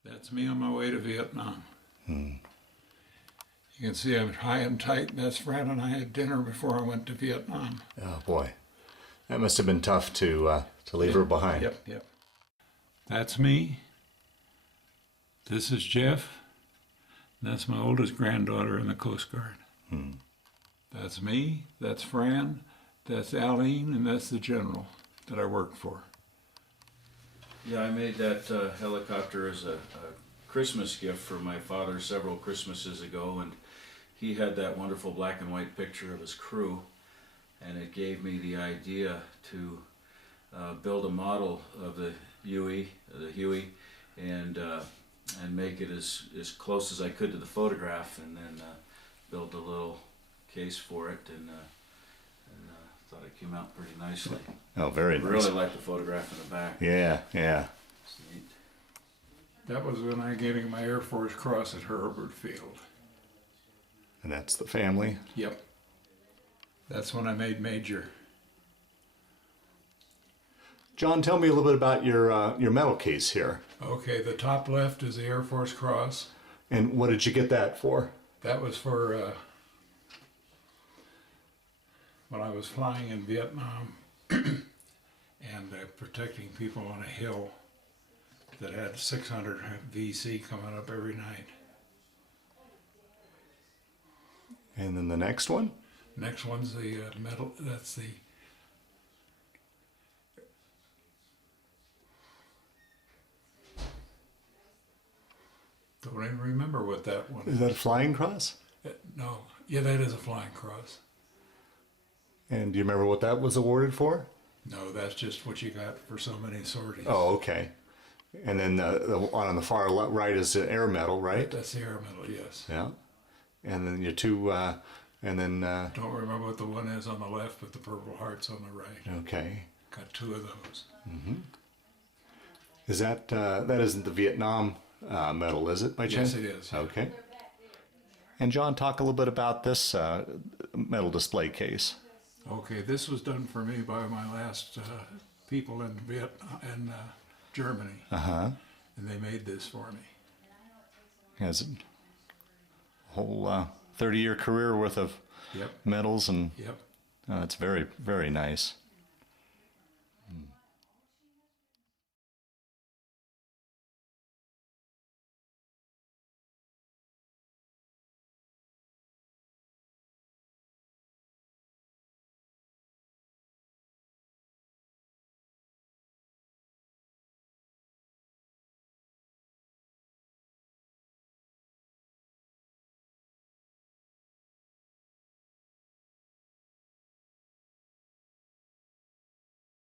That's me on my way to Vietnam. You can see I'm high and tight. That's Fran and I had dinner before I went to Vietnam. Oh boy, that must have been tough to leave her behind. Yep. That's me. This is Jeff. That's my oldest granddaughter in the Coast Guard. That's me. That's Fran. That's Aline, and that's the general that I work for. Yeah, I made that helicopter as a Christmas gift for my father several Christmases ago, and he had that wonderful black and white picture of his crew, and it gave me the idea to build a model of the Huey, and make it as close as I could to the photograph, and then build a little case for it, and thought it came out pretty nicely. Oh, very I nice. really like the photograph in the back. Yeah, yeah. It's neat. That was when I getting my Air Force Cross at Herbert Field. And that's the family. Yep. That's when I made Major. John, tell me a little bit about your medal case here. Okay, the top left is the Air Force Cross. And what did you get that for? That was for when I was flying in Vietnam and protecting people on a hill that had 600 VC coming up every night. And then the next one? Next one's the medal. That's the don't even remember what that one Is is. that a flying cross? No, yeah, that is a flying cross. And do you remember what that was awarded for? No, that's just what you got for so many sorties. Oh, okay. And then the one on the far right is the air medal, right? That's the air medal, yes. Yeah. And then your two, and then, Don't remember what the one is on the left, but the Purple Heart's on the right. okay. Got two of those. Is that, that isn't the Vietnam medal, is it, by chance? Yes, it is. Okay. And John, talk a little bit about this medal display case. Okay, this was done for me by my last people in Vietnam and Germany, Uh-huh. and they made this for me. Has a whole 30-year career worth of Yep, medals, and yep. it's very, very nice.